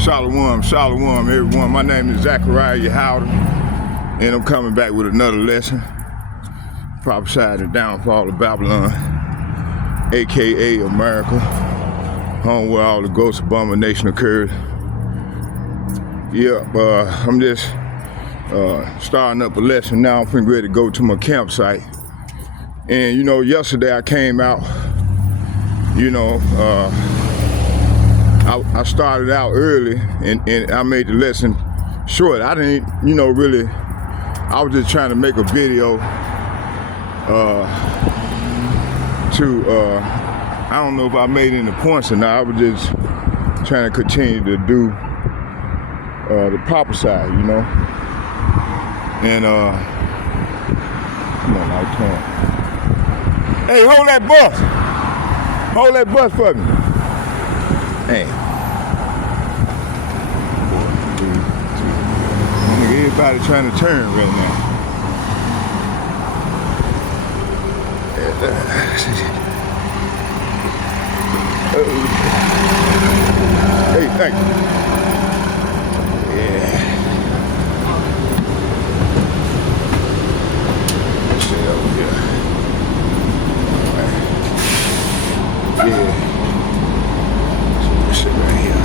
Shalom, shalom, everyone. My name is Zachariah Howder, and I'm coming back with another lesson. Prophesying the downfall of Babylon, aka America, home where all the gross abomination occurred. Yep, I'm just starting up a lesson now. I'm pretty ready to go to my campsite. And you know, yesterday I came out, you know, I started out early and I made the lesson short. I didn't, you know, really, I was just trying to make a video I don't know if I made any points or not. I was just trying to continue to do the proper side, you know. And come on, I'll turn. Hey, hold that bus. Hold that bus for me. Hey. Everybody trying to turn right now. Hey, thank you. Yeah. Let's sit over here. All right. Yeah. Sit right here.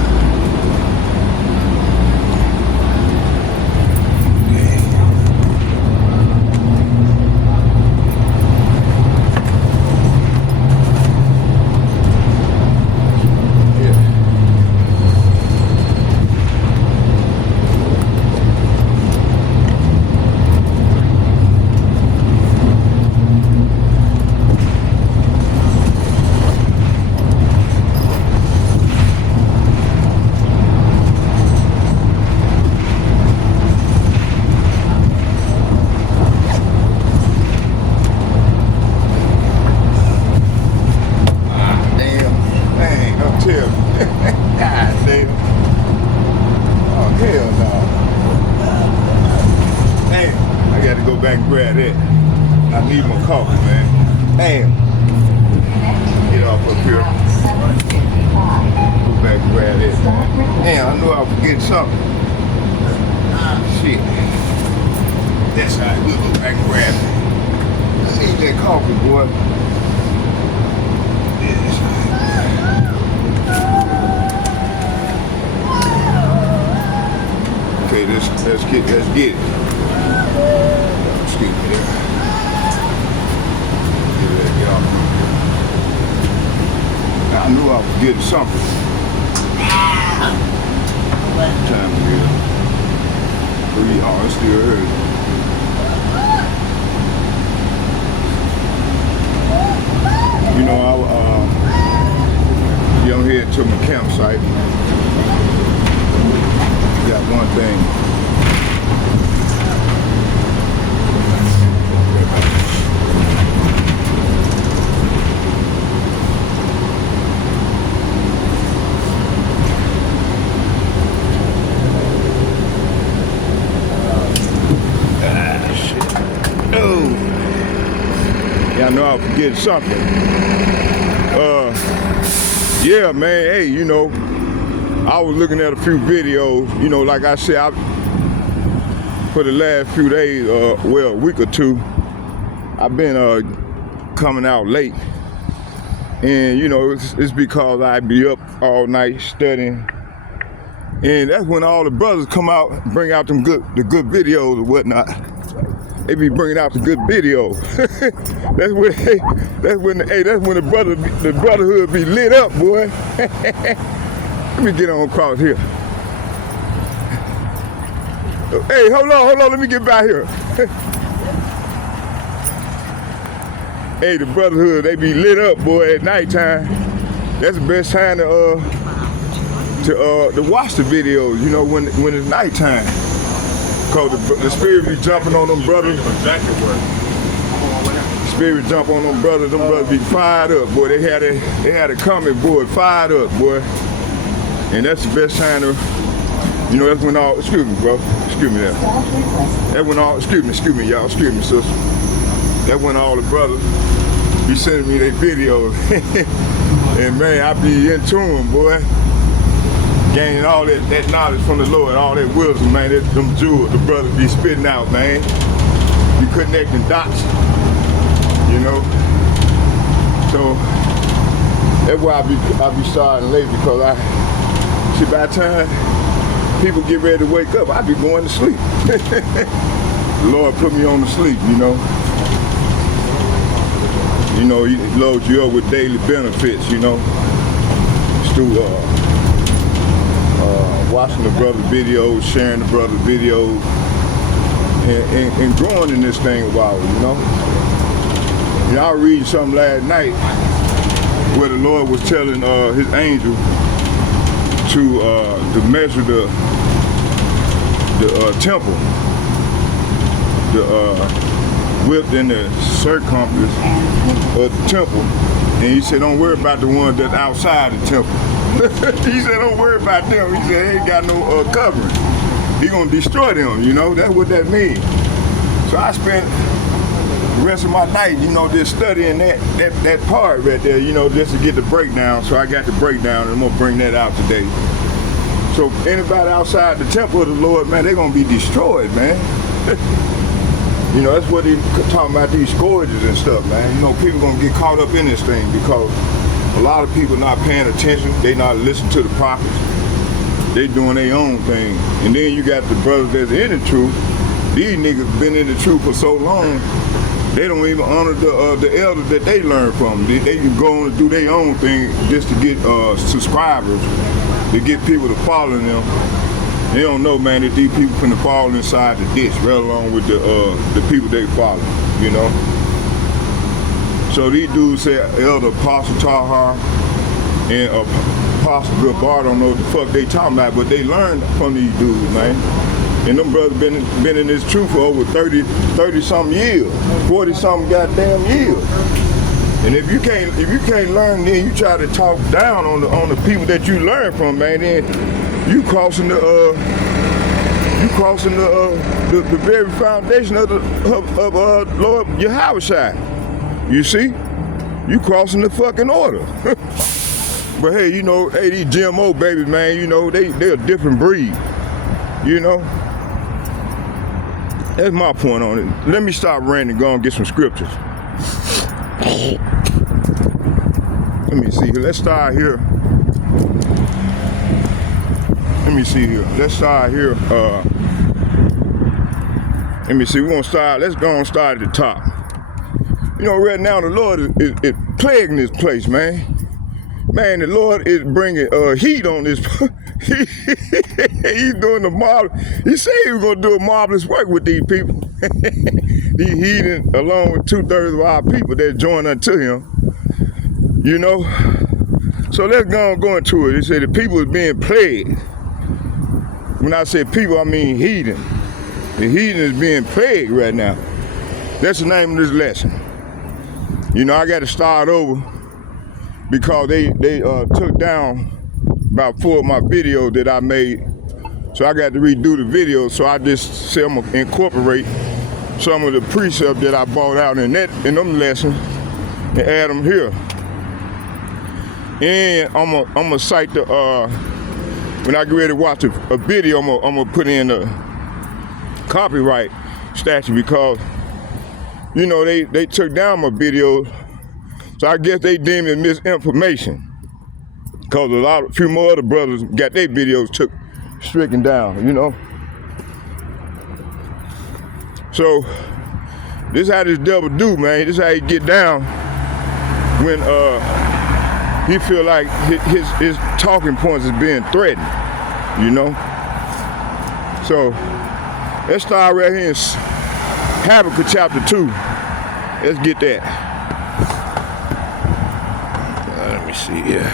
Back and grab that. I need my coffee, man. Damn. Get off up here. Go back and grab that, man. Damn, I knew I was forgetting something. Shit. That's how I do. Go back and grab it. I need that coffee, boy. Yes. Okay, let's get it. Excuse me there. Get off here. I knew I was getting something. Time to get 3 hours, still early. You know, I'm headed to my campsite. Got one thing. I know I'll forget something. Yeah, man, hey, you know, I was looking at a few videos, you know, like I said, for the last few days, well, a week or two, I've been coming out late. And, you know, it's because I be up all night studying. And that's when all the brothers come out, bring out the good videos or whatnot. They be bringing out the good video. that's when the brotherhood be lit up, boy. Let me get on across here. Hey, hold on, let me get by here. Hey, the brotherhood, they be lit up, boy, at nighttime. That's the best time to watch the videos, you know, when it's nighttime. Cause the spirit be jumping on them brothers. Spirit jump on them brothers be fired up, boy. They had a comment board fired up, boy. And that's the best time to, you know, that's when all, excuse me, bro. Excuse me there. That when all, excuse me, y'all. Excuse me, sister. That when all the brothers be sending me their videos. And man, I be into them, boy. gaining all that knowledge from the Lord, all that wisdom, man. Them jewels the brothers be spitting out, man. Be connecting dots, you know. So that's why I be starting late, because see, by the time people get ready to wake up, I be going to sleep. The Lord put me on to sleep, you know. You know, He loads you up with daily benefits, you know. Through watching the brother videos, sharing the brother videos, and growing in this thing a while, you know. You know, I read something last night where the Lord was telling His angel to measure the temple, the width and the circumference of the temple, and He said, don't worry about the ones that's outside the temple. He said, don't worry about them. He said, they ain't got no covering. He gonna destroy them, you know. That's what that means. So I spent the rest of my night, you know, just studying that part right there, you know, just to get the breakdown. So I got the breakdown, and I'm gonna bring that out today. So anybody outside the temple of the Lord, man, they're gonna be destroyed, man. You know, that's what he's talking about, these scourges and stuff, man. You know, people gonna get caught up in this thing because a lot of people not paying attention. They not listening to the prophets. They doing their own thing. And then you got the brothers that's in the truth. These niggas been in the truth for so long, they don't even honor the elders that they learned from. They can go on and do their own thing just to get subscribers, to get people to follow them. They don't know, man, that these people finna fall inside the ditch right along with the people they follow, you know. So these dudes say Elder Apostle Tahar and Apostle Gabar don't know what the fuck they talking about, but they learned from these dudes, man. And them brothers been in this truth for over 30-something years, 40-something goddamn years. And if you can't learn, then you try to talk down on the people that you learn from, man, then you crossing the very foundation of Lord Yahushua. You see? You crossing the fucking order. But hey, you know, hey, these GMO babies, man, you know, they a different breed. You know? That's my point on it. Let me stop ranting and go and get some scriptures. Let me see here. Let's start here. Let me see here. Let's start here. Let me see. We're gonna start. Let's go and start at the top. You know, right now the Lord is plaguing this place, man. Man, the Lord is bringing heat on this. He's doing the marvelous. He said he was gonna do a marvelous work with these people. These heathen, along with 2/3 of our people that join unto Him. You know. So let's go into it. He said the people is being plagued. When I say people, I mean heathen. The heathen is being plagued right now. That's the name of this lesson. You know, I got to start over because they took down about 4 of my videos that I made. So I got to redo the video. So I just said I'm gonna incorporate some of the precepts that I brought out in them lessons and add them here. And I'm gonna cite the when I get ready to watch a video, I'm gonna put in a copyright statute because, you know, they took down my videos, so I guess they deemed it misinformation. Because a few more other brothers got their videos stricken down, you know. So this is how this devil do, man. This is how he get down when he feel like his talking points is being threatened, you know. So let's start right here in Habakkuk chapter 2. Let's get that. Let me see here.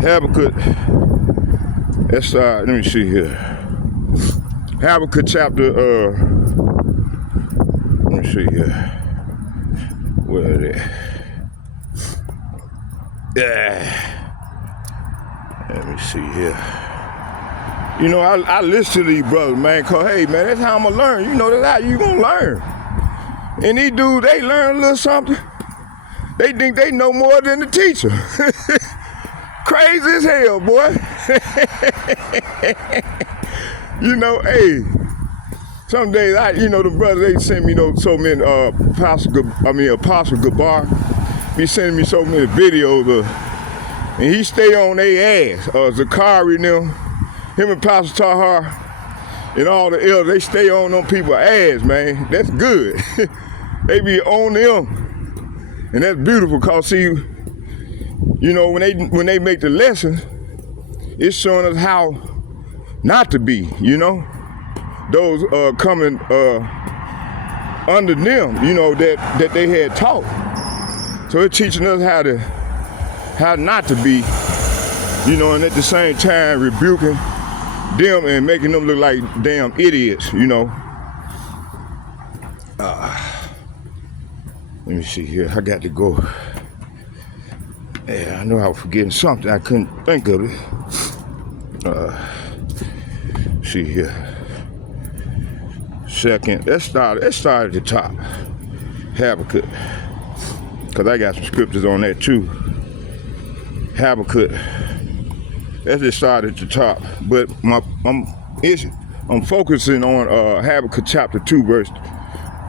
Habakkuk. Let's start. Let me see here. Habakkuk chapter. Let me see here. Where is it? Yeah. Let me see here. You know, I listen to these brothers, man, cause hey, man, that's how I'm gonna learn. You know, that's how you gonna learn. And these dudes, they learn a little something. They think they know more than the teacher. Crazy as hell, boy. You know, hey, some days the brothers, they send me so many Apostle Gabar be sending me so many videos and he stay on their ass. Zakari and them, him and Pastor Tahar and all the elders, they stay on them people's ass, man. That's good. They be on them, and that's beautiful. Cause see, when they make the lesson, it's showing us how not to be. Those coming under them, that they had taught. So it's teaching us how not to be, and at the same time rebuking them and making them look like damn idiots, Let me see here. I got to go. Yeah, I know I was forgetting something. I couldn't think of it. See here. Second. Let's start at the top. Habakkuk. Because I got some scriptures on that too. Habakkuk. Let's just start at the top. But I'm focusing on Habakkuk chapter 2, verse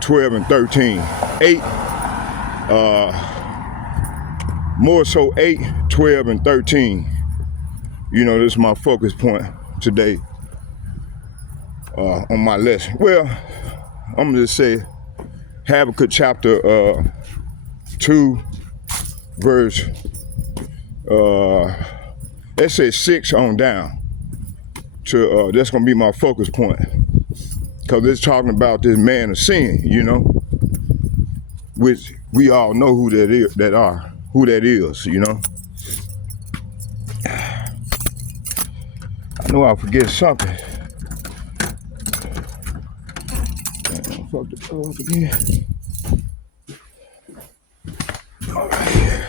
12 and 13. 8. More so 8, 12, and 13. This is my focus point today on my lesson. Well, I'm gonna just say Habakkuk chapter 2, verse let's say 6 on down. To that's gonna be my focus point, because it's talking about this man of sin, which we all know who that is. I know I forget something. Fuck the clothes again. All right.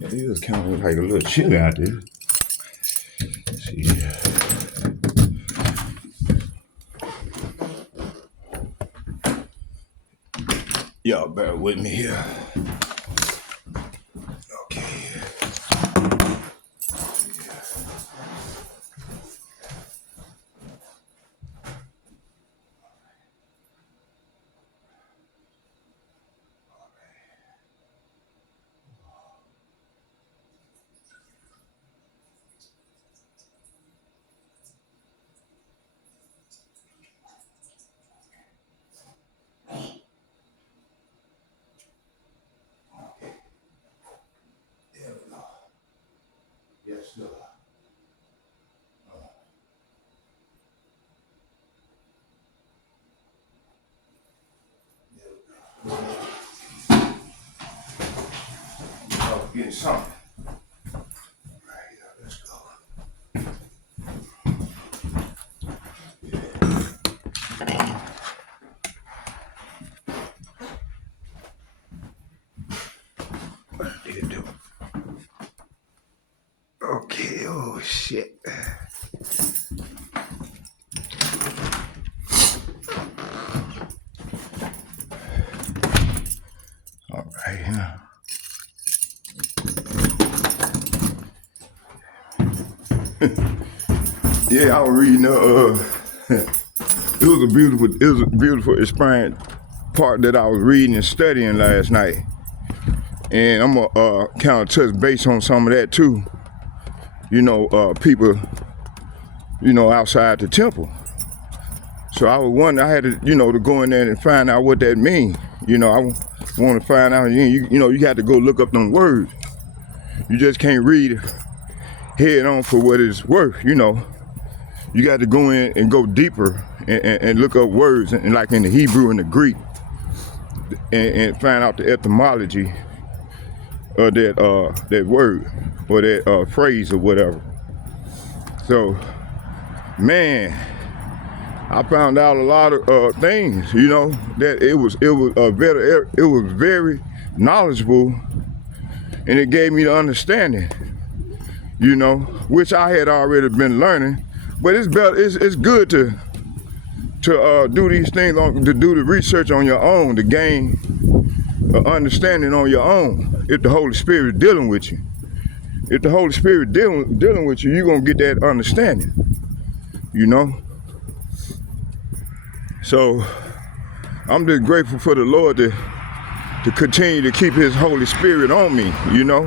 It is kind of like a little chilly out there. Let's see here. Y'all bear with me here. Okay. Yes, Lord. Oh, getting something. All right, let's go. What did it do? Okay, oh shit. All right, huh? Yeah, I was reading it was a beautiful inspiring part that I was reading and studying last night. And I'm gonna kind of touch base on some of that too. People, outside the temple. So I was wondering, I had to, to go in there and find out what that means. I want to find out, you got to go look up them words. You just can't read it head on for what it's worth, You got to go in and go deeper and look up words, and like in the Hebrew and the Greek, and find out the etymology of that word or that phrase or whatever. So, man, I found out a lot of things, that it was very knowledgeable, and it gave me the understanding, which I had already been learning. But it's better. It's good to do these things, to do the research on your own, to gain understanding on your own, if the Holy Spirit is dealing with you. if the Holy Spirit dealing with you, you're gonna get that understanding, you know. So I'm just grateful for the Lord to continue to keep His Holy Spirit on me, you know,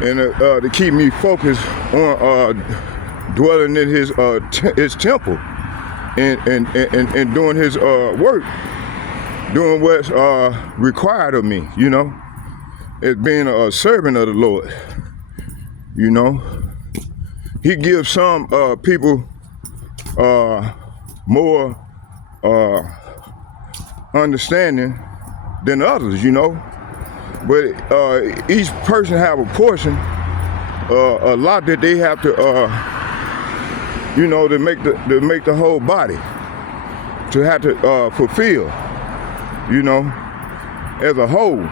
and to keep me focused on dwelling in His temple and doing His work, doing what's required of me, you know, as being a servant of the Lord, you know. He gives some people more understanding than others, you know. But each person have a portion, a lot that they have to, you know, to make the whole body, to have to fulfill, you know, as a whole.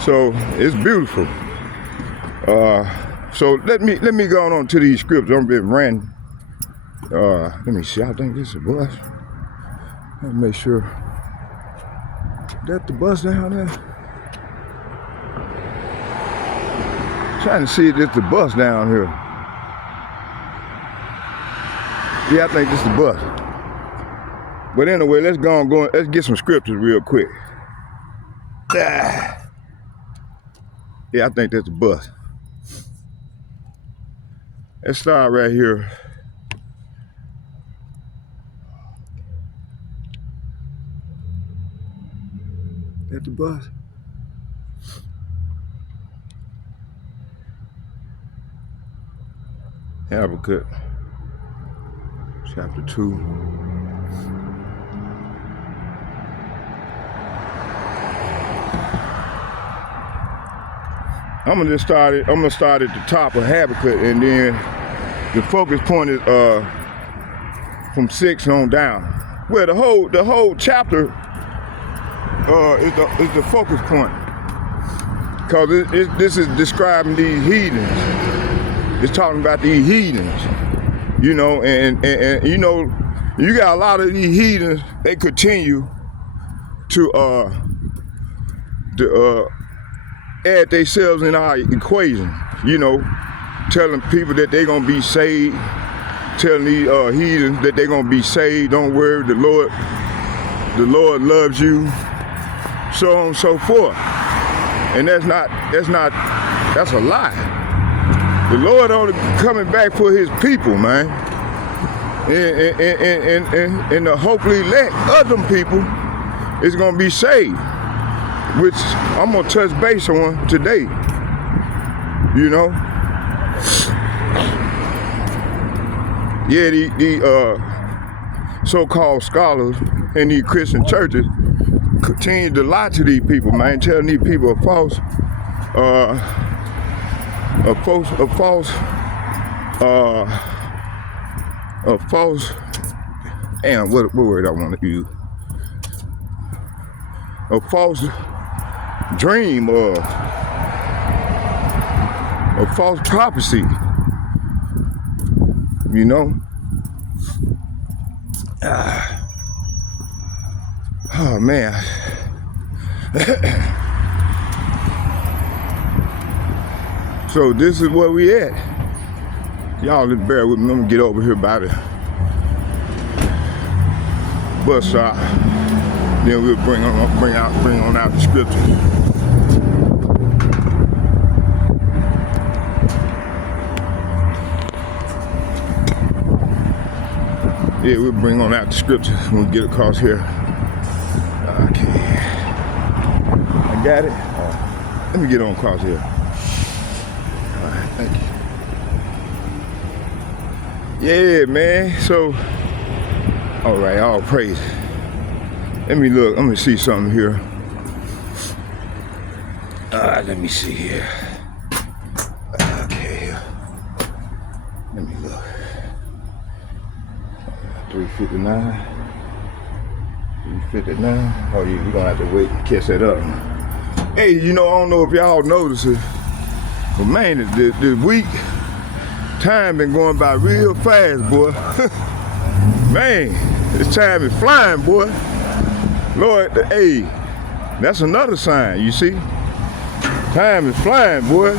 So it's beautiful. So let me go on to these scriptures. I'm been ranting. Let me see. I think this is a bus. Let me make sure. That the bus down there? Trying to see if it's the bus down here. Yeah, I think this is the bus. But anyway, let's let's get some scriptures real quick. Yeah, I think that's the bus. Let's start right here. At the bus. Habakkuk, chapter 2. I'm gonna start at the top of Habakkuk, and then the focus point is from 6 on down. Well, the whole chapter is the focus point, because this is describing these heathens. It's talking about these heathens, you know, and you know, you got a lot of these heathens. They continue to add themselves in our equation, you know, telling people that they're gonna be saved, telling these heathens that they're gonna be saved. Don't worry, the Lord loves you, so on and so forth. And that's a lie. The Lord only coming back for His people, man, and to hopefully let other people is gonna be saved, which I'm gonna touch base on today, you know. Yeah, the so-called scholars in these Christian churches continue to lie to these people, man, telling these people a false, damn, what word I want to use? A false dream or a false prophecy, you know. Oh man. So this is where we at. Y'all just bear with me. I'm gonna get over here by the bus stop. Then we'll bring on out the scriptures. Yeah, we'll bring on out the scriptures when we get across here. Okay. I got it. Let me get on across here. All right, thank you. Yeah, man. So, all right, all praise. Let me look. Let me see something here. Let me see here. Okay. Let me look. 359. 359. Oh, yeah, you're gonna have to wait and catch that up. Hey, you know, I don't know if y'all notice it, but man, this week, time been going by real fast, boy. Man, this time is flying, boy. Lord, hey, that's another sign, you see? Time is flying, boy.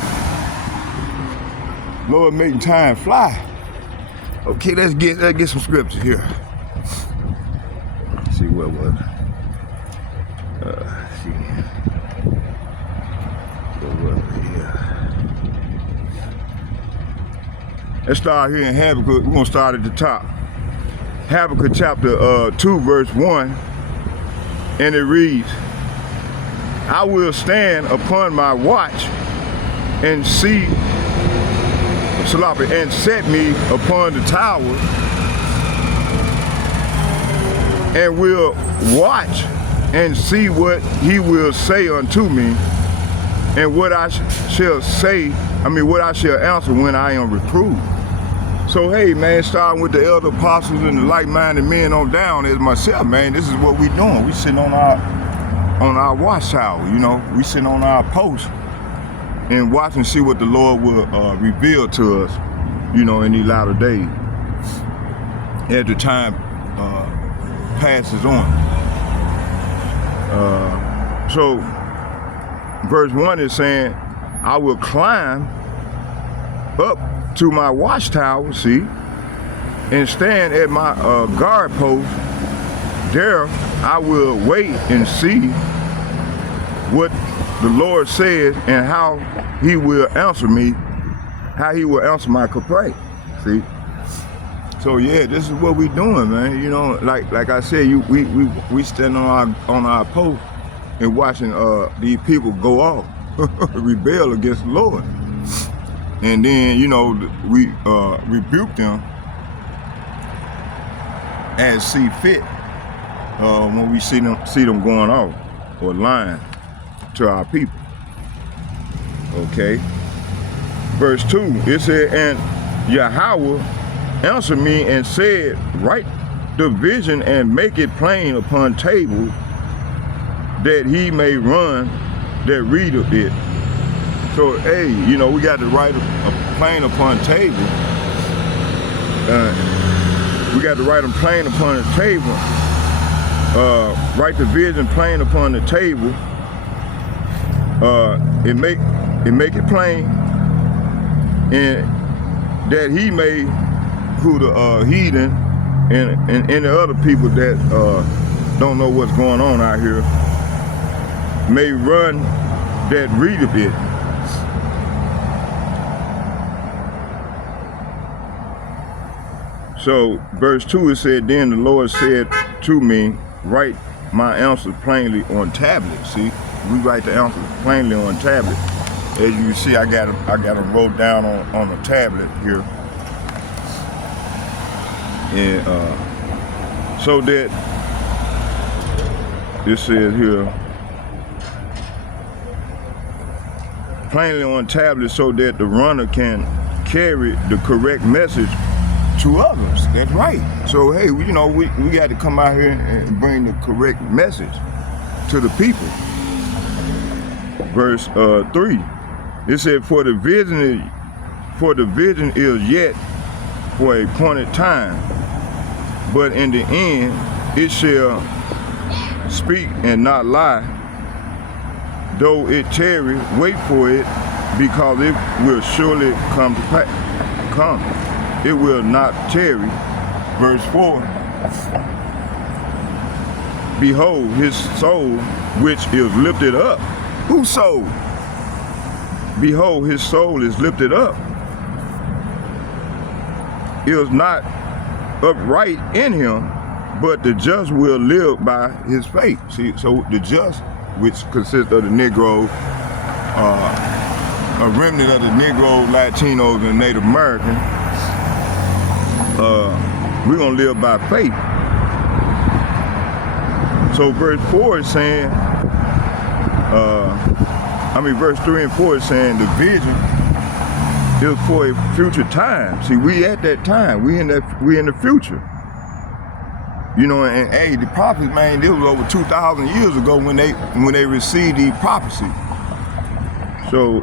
Lord making time fly. Okay, let's get some scripture here. Let's see what was. Let's see. What was it here? Let's start here in Habakkuk. We're gonna start at the top. Habakkuk chapter 2, verse 1, and it reads, I will stand upon my watch and see, and set me upon the tower, and will watch and see what he will say unto me, and what I shall say, what I shall answer when I am reproved. So hey man, starting with the elder apostles and the like-minded men on down as myself, man, this is what we doing. We sitting on our watchtower, you know, we sitting on our post and watch and see what the Lord will reveal to us, you know, in these latter days as the time passes on. So verse 1 is saying, I will climb up to my watchtower, see, and stand at my guard post. There I will wait and see what the Lord says and how he will answer me, how he will answer my complaint. See? So yeah, this is what we doing, man. You know, like I said, we stand on our post and watching these people go off, rebel against the Lord. And then, you know, we rebuke them as see fit when we see them going off or lying to our people. Okay. Verse 2, it said, and Yahweh answered me and said, write the vision and make it plain upon tables, that he may run that readeth it. So, hey, you know, we got to write a plain upon table. We got to write them plain upon the table. Write the vision plain upon the table. It make it plain, and that he may, who the heathen and the other people that don't know what's going on out here, may run that readeth it. So verse 2, it said, then the Lord said to me, write my answers plainly on tablets. See, we write the answers plainly on tablets. As you see, I got them wrote down on a tablet here. And so that, it says here, plainly on tablets, so that the runner can carry the correct message to others. That's right. So hey, you know, we got to come out here and bring the correct message to the people. Verse 3, it said, for the vision is yet for a appointed time, but in the end it shall speak and not lie. Though it tarry, wait for it, because it will surely come. It will not tarry. Verse 4, behold, his soul which is lifted up. Whose soul? Behold, his soul is lifted up. Is not upright in him, but the just will live by his faith. See, so the just, which consists of the Negro, a remnant of the Negro, Latinos, and Native Americans, we're gonna live by faith. So verse 4 is saying, verse 3 and 4 is saying the vision is for a future time. See, we at that time. We in the future. You know, and hey, the prophets, man, it was over 2,000 years ago when they received the prophecy. So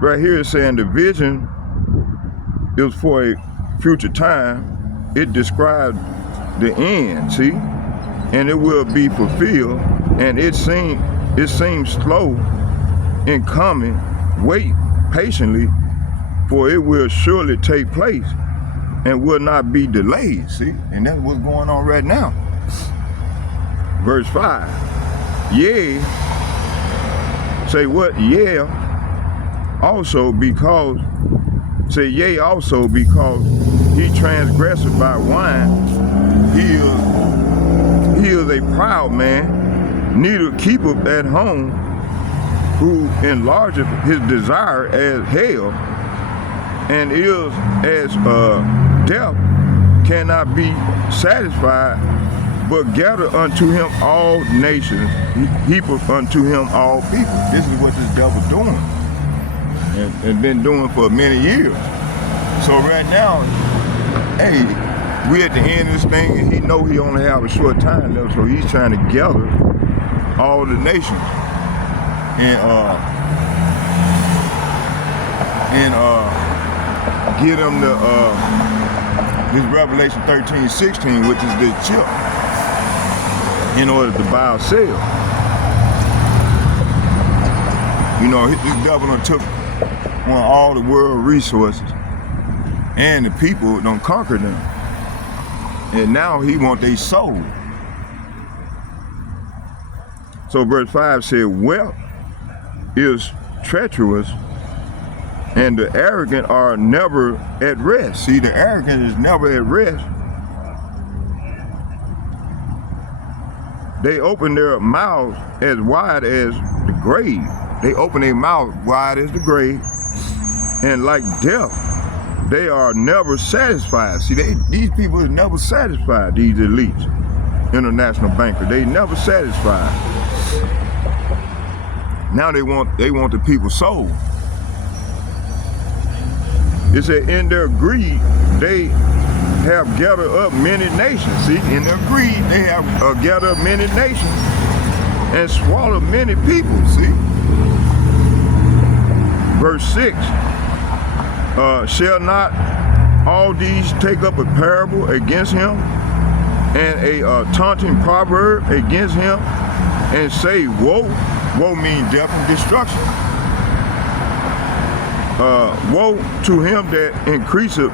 right here it's saying the vision is for a future time. It describes the end, see? And it will be fulfilled, and it seems slow in coming, wait patiently, for it will surely take place and will not be delayed. See, and that's what's going on right now. Verse 5. Yea, say what? Yeah, also because, say yea also because he transgresseth by wine. He is a proud man, neither keepeth at home, who enlargeth his desire as hell, and is as death, cannot be satisfied, but gather unto him all nations, heapeth unto him all people. This is what this devil's doing, and been doing for many years. So right now, hey, we at the end of this thing, and he know he only have a short time left, so he's trying to gather all the nations and give them the this Revelation 13:16, which is the chip, in order to buy or sell. You know, this devil done took all the world resources, and the people don't conquer them. And now he want their soul. So verse 5 said, wealth is treacherous, and the arrogant are never at rest. See, the arrogant is never at rest. They open their mouths as wide as the grave. They open their mouth wide as the grave, and like death, they are never satisfied. See, these people are never satisfied, these elites, international bankers. They never satisfied. Now they want the people's soul. It said, in their greed, they have gathered up many nations. See, in their greed, they have gathered up many nations and swallowed many people. See, verse 6. Shall not all these take up a parable against him, and a taunting proverb against him, and say, woe? Woe means death and destruction. Woe to him that increaseth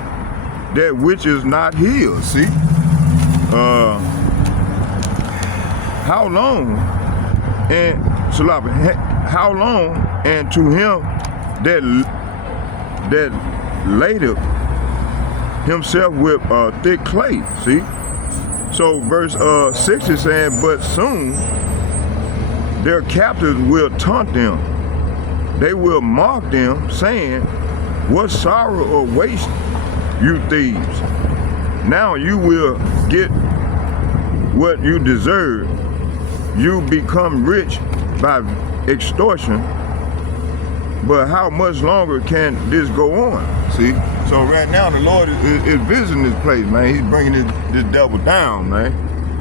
that which is not his. See? How long? And how long? And to him that ladeth himself with thick clay. See? So verse 6 is saying, but soon their captors will taunt them. They will mock them, saying, what sorrow awaits you thieves? Now you will get what you deserve. You become rich by extortion. But how much longer can this go on? See? So right now the Lord is visiting this place, man. He's bringing this devil down, man.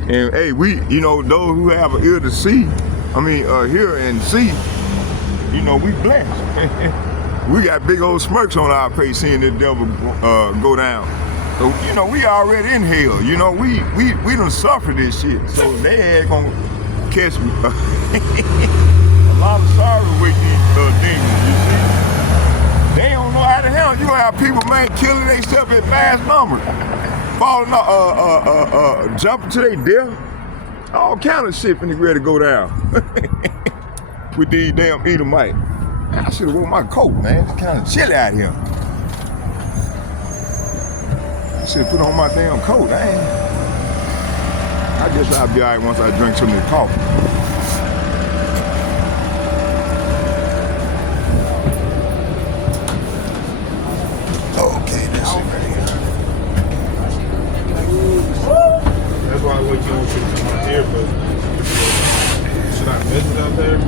And hey, we, you know, those who have an ear to see, hear and see, you know, we blessed. We got big old smirks on our face seeing this devil go down. So, you know, we already in hell. You know, we done suffered this shit. So they ain't gonna catch me. A lot of sorrow with these demons, you see. They don't know how to handle. You gonna have people, man, killing themselves in mass numbers, falling jumping to their death. All kind of shit finna ready to go down. With these damn Edomites. I should have worn my coat, man. It's kind of chilly out here. I should have put on my damn coat. I guess I'll be all right once I drink some of this coffee. Okay, that's it right here. That's why I want you to come out here, but should I miss it out there?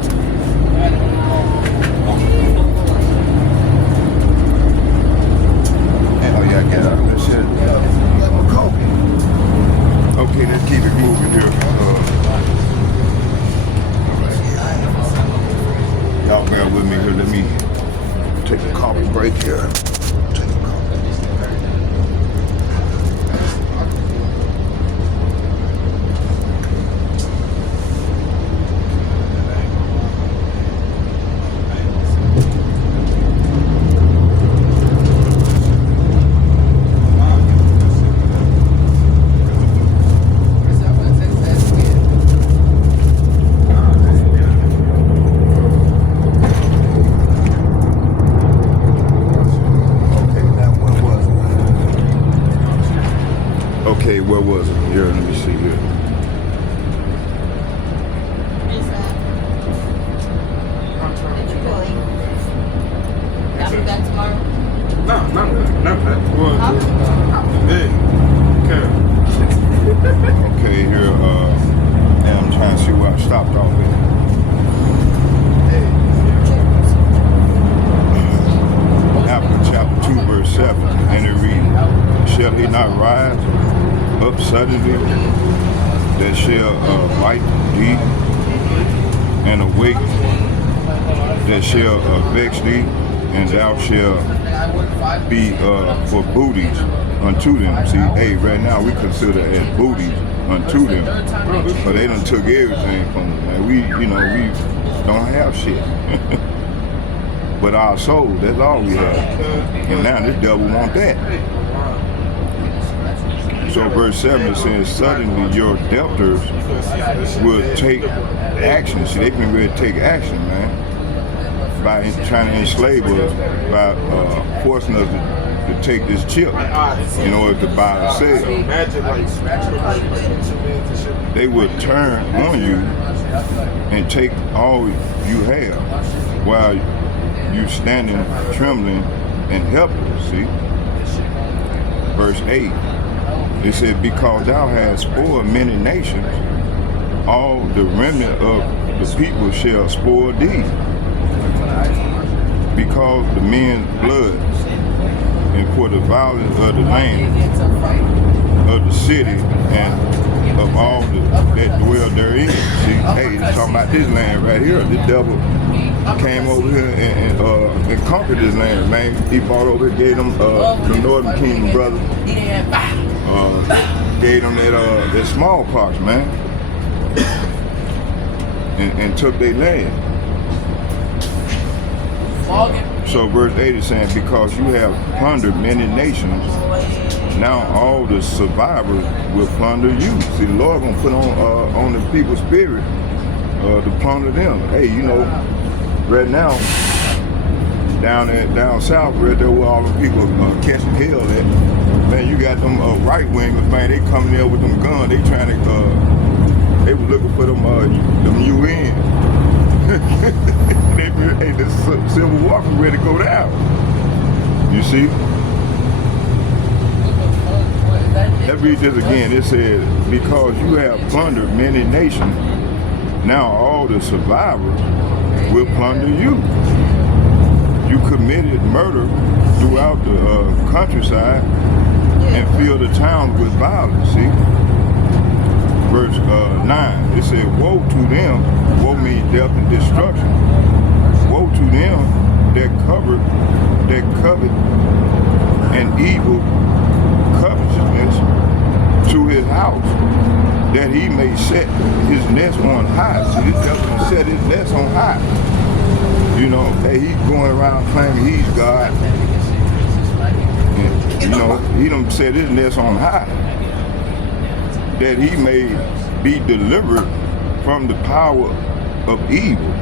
Oh yeah, I got this shit. Okay, let's keep it moving here. where was it? Here, let me see here. I'll be back tomorrow. No, not that. Well, today. Okay, here, and I'm trying to see where I stopped off at. Apple chapter 2, verse 7, and it reads, shall he not rise up suddenly that shall bite thee, and awake that shall vex thee, and thou shalt be for booties unto them. See, hey, right now we consider as booties unto them, but they done took everything from us, man. We don't have shit. But our soul, that's all we have. And now this devil want that. So verse 7 it says, suddenly your debtors will take action. See, they can really take action, man, by trying to enslave us, by forcing us to take this chip in order to buy or sell. They will turn on you and take all you have while you standing trembling and helpless. See, verse 8 it said, because thou hast spoiled many nations, all the remnant of the people shall spoil thee, because the men's blood, and for the violence of the land, of the city, and of all that dwell therein. See, hey, they're talking about this land right here. The devil came over here and conquered this land, man. He brought over here, gave them the Northern Kingdom brother, gave them that smallpox, man, and took their land. So verse 8 is saying, because you have plundered many nations, now all the survivors will plunder you. See, the Lord gonna put on the people's spirit to plunder them. Hey, you know, right now, down south, right there where all the people catching hell at, man, you got them right wingers, man. They coming there with them guns. They trying to, they were looking for them UN. Hey, the Civil War was ready to go down. You see? Let's read this again. It says, because you have plundered many nations, now all the survivors will plunder you. You committed murder throughout the countryside and filled the towns with violence. See? Verse 9, it says, woe to them, woe means death and destruction. Woe to them that covet an evil covetousness to his house, that he may set his nest on high. See, this devil set his nest on high. You know, hey, he's going around claiming he's God. And, you know, he done set his nest on high, that he may be delivered from the power of evil.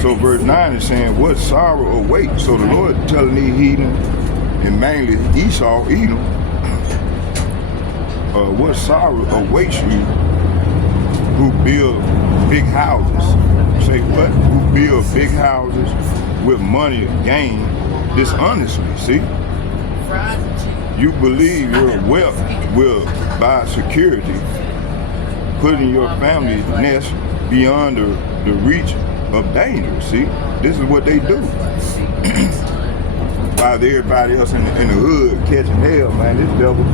So verse 9 is saying, what sorrow awaits? So the Lord telling these heathen, and mainly Esau, Edom, what sorrow awaits you who build big houses. Say what? Who build big houses with money gained dishonestly. See? You believe your wealth will buy security, putting your family's nest beyond the reach of danger. See, this is what they do. While everybody else in the hood catching hell, man, this devil,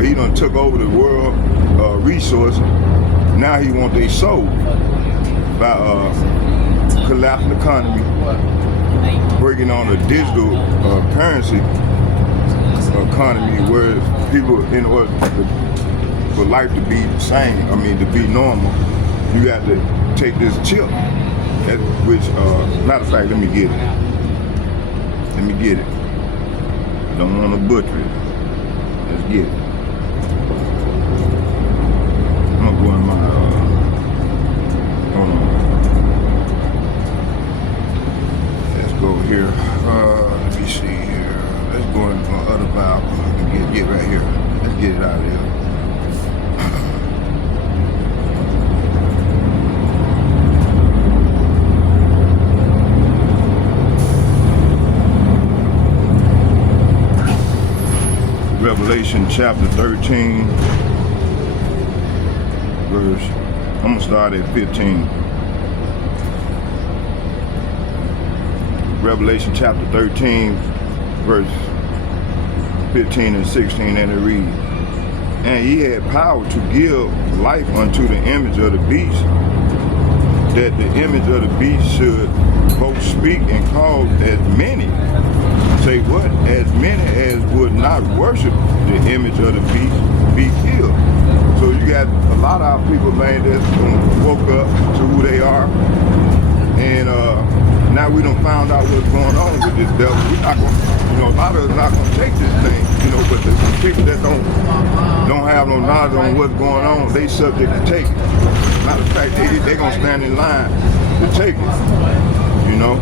he done took over the world resources. Now he want their soul by collapsing the economy, breaking on a digital currency economy where people, in order for life to be the same, I mean to be normal, you got to take this chip, which, matter of fact, let me get it. Don't want to butcher it. Let's get it. I'm gonna go in my, hold on. Let's go here. Let me see here. Let's go in the other Bible and get right here. Let's get it out of here. Revelation chapter 13, verse, I'm going to start at 15. Revelation chapter 13, verse 15 and 16, and it reads, "And he had power to give life unto the image of the beast, that the image of the beast should both speak and cause as many, say what? As many as would not worship the image of the beast be killed." So you got a lot of our people, man, that's woke up to who they are, and now we done found out what's going on with this devil. We're not gonna, you know, a lot of us not gonna take this thing, you know, but the people that don't have no knowledge on what's going on, they subject to take it. Matter of fact, they gonna stand in line to take it, you know.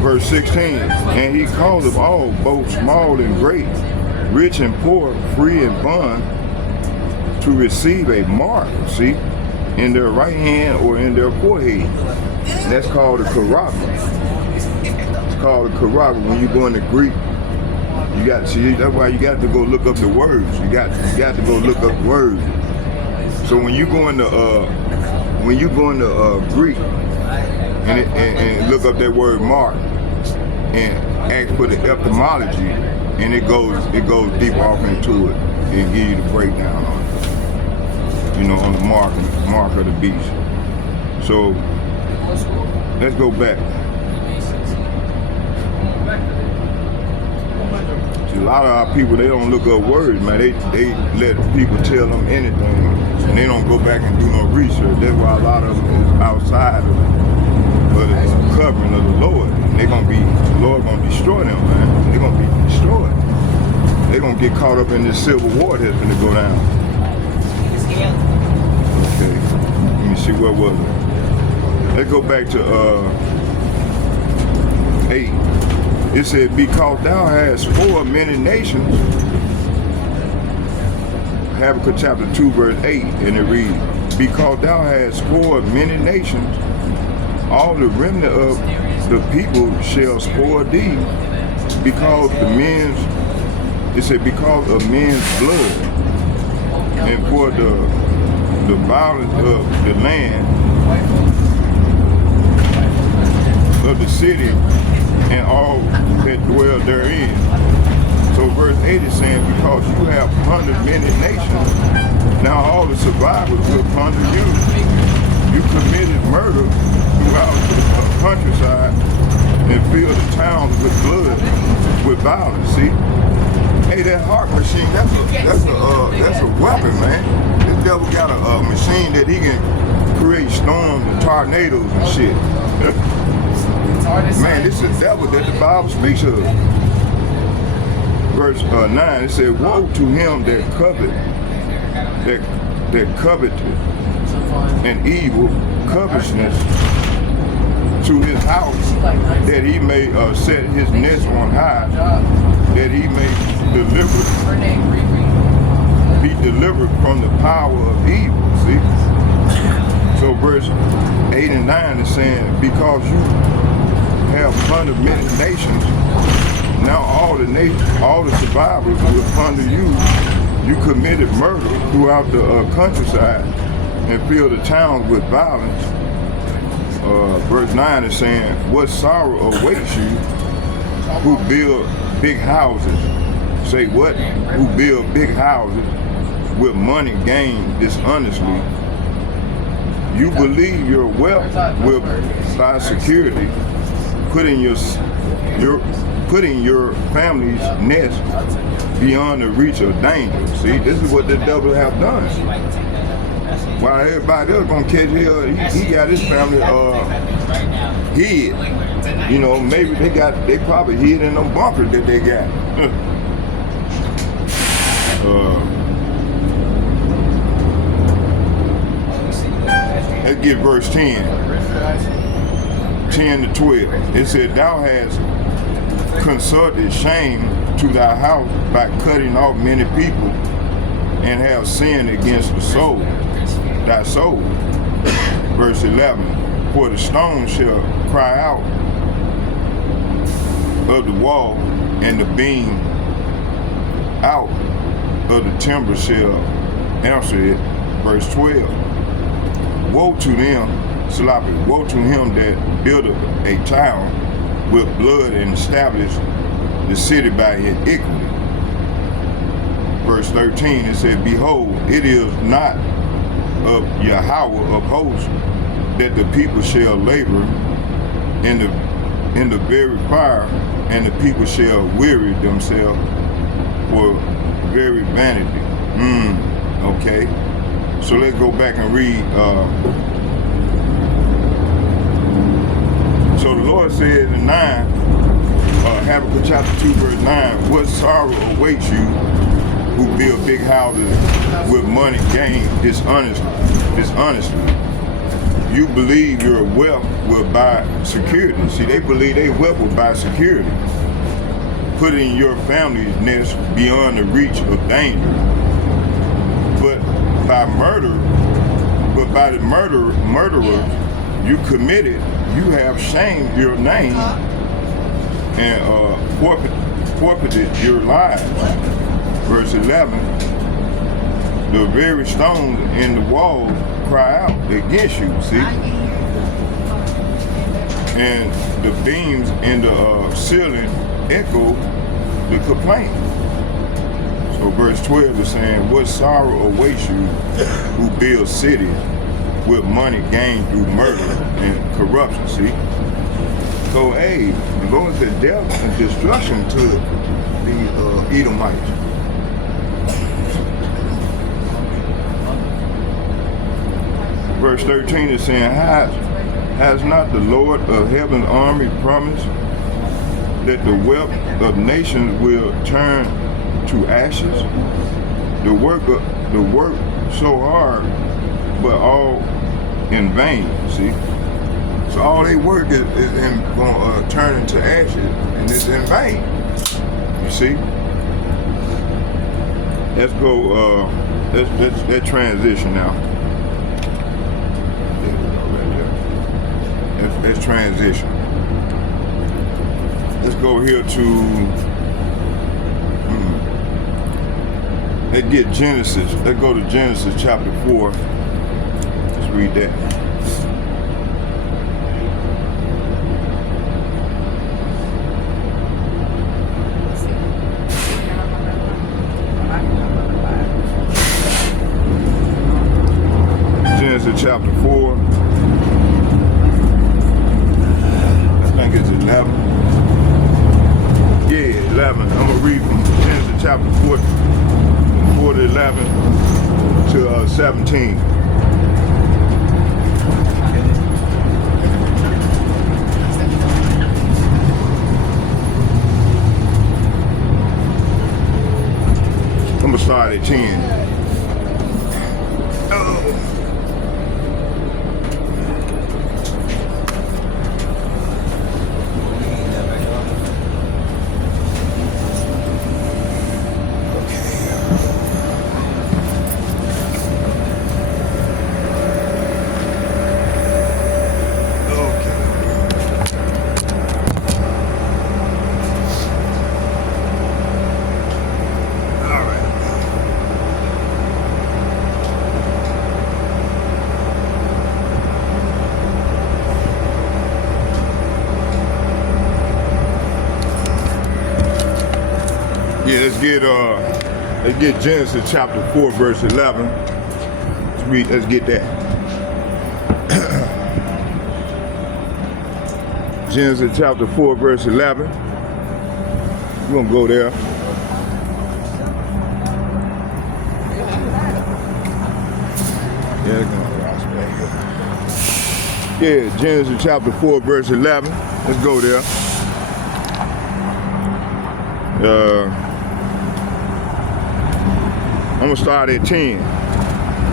Verse 16, "And he calleth all, both small and great, rich and poor, free and bond, to receive a mark," see, "in their right hand or in their forehead." That's called a karaka. It's called a karaka. When you go into Greek, you got to see. That's why you got to go look up the words. You got to go look up words. So when you go into Greek and look up that word mark and ask for the etymology, and it goes deep off into it and give you the breakdown on it. You know, on the mark of the beast. So let's go back. See, a lot of our people, they don't look up words, man. They let people tell them anything, and they don't go back and do no research. That's why a lot of them is outside of the covering of the Lord. And the Lord gonna destroy them, man. They're gonna be destroyed. They're gonna get caught up in this civil war that's gonna go down. Okay, let me see, where was it? Let's go back to 8. It said, "Because thou hast spoiled many nations." Habakkuk chapter 2, verse 8, and it reads, "Because thou hast spoiled many nations, all the remnant of the people shall spoil thee, because of men's blood, and for the violence of the land of the city and all that dwell therein." So verse 8 is saying, because you have plundered many nations, now all the survivors will plunder you. You committed murder throughout the countryside and filled the towns with blood, with violence. See? Hey, that heart machine, that's a weapon, man. This devil got a machine that he can create storms and tornadoes and shit. Man, this is the devil that the Bible speaks of. Verse 9, it said, "Woe to him that coveteth an evil covetousness to his house, that he may set his nest on high, that he may be delivered from the power of evil." See? So verse 8 and 9 is saying, because you have plundered many nations, now all the survivors will plunder you. You committed murder throughout the countryside and filled the towns with violence. Verse 9 is saying, "What sorrow awaits you who build big houses." Say what? Who build big houses with money gained dishonestly. You believe your wealth will buy security, putting your family's nest beyond the reach of danger. See, this is what the devil have done. While everybody else gonna catch hell, he got his family hid. You know, maybe they probably hid in them bunkers that they got. Let's get verse 10. 10 to 12. It said, thou hast consulted shame to thy house by cutting off many people, and have sinned against the soul, thy soul. Verse 11, for the stone shall cry out of the wall, and the beam out of the timber shall answer it. Verse 12, woe to them, sloppy, woe to him that buildeth a town with blood and established the city by iniquity. Verse 13, it said, behold, it is not of Yahweh of hosts that the people shall labor in the very fire, and the people shall weary themselves for very vanity. Okay. So let's go back and read. So the Lord said in 9, Habakkuk chapter 2, verse 9, what sorrow awaits you who build big houses with money gained dishonestly. You believe your wealth will buy security. See, they believe their wealth will buy security. Putting your family's nest beyond the reach of danger. But by the murderer you committed, you have shamed your name and forfeited your lives. Verse 11, the very stones in the walls cry out against you, see? And the beams in the ceiling echo the complaint. So verse 12 is saying, what sorrow awaits you who build cities with money gained through murder and corruption, see? So, hey, it goes to death and destruction to the Edomites. Verse 13 is saying, has not the Lord of heaven's army promised that the wealth of nations will turn to ashes? The work so hard, but all in vain, see? So all they work is going to turn into ashes, and it's in vain, you see? Let's go, let's transition now. Let's transition. Let's go here to, let's get Genesis. Let's go to Genesis chapter 4. Let's read that. Genesis chapter 4. I think it's 11. Yeah, 11. I'm going to read from Genesis chapter 4 to 11 to 17. I'm going to start at 10. Oh. Yeah, let's get Genesis chapter 4, verse 11. Let's get that. Genesis chapter 4, verse 11. We're gonna go there. Yeah, Genesis chapter 4, verse 11. Let's go there. I'm gonna start at 10.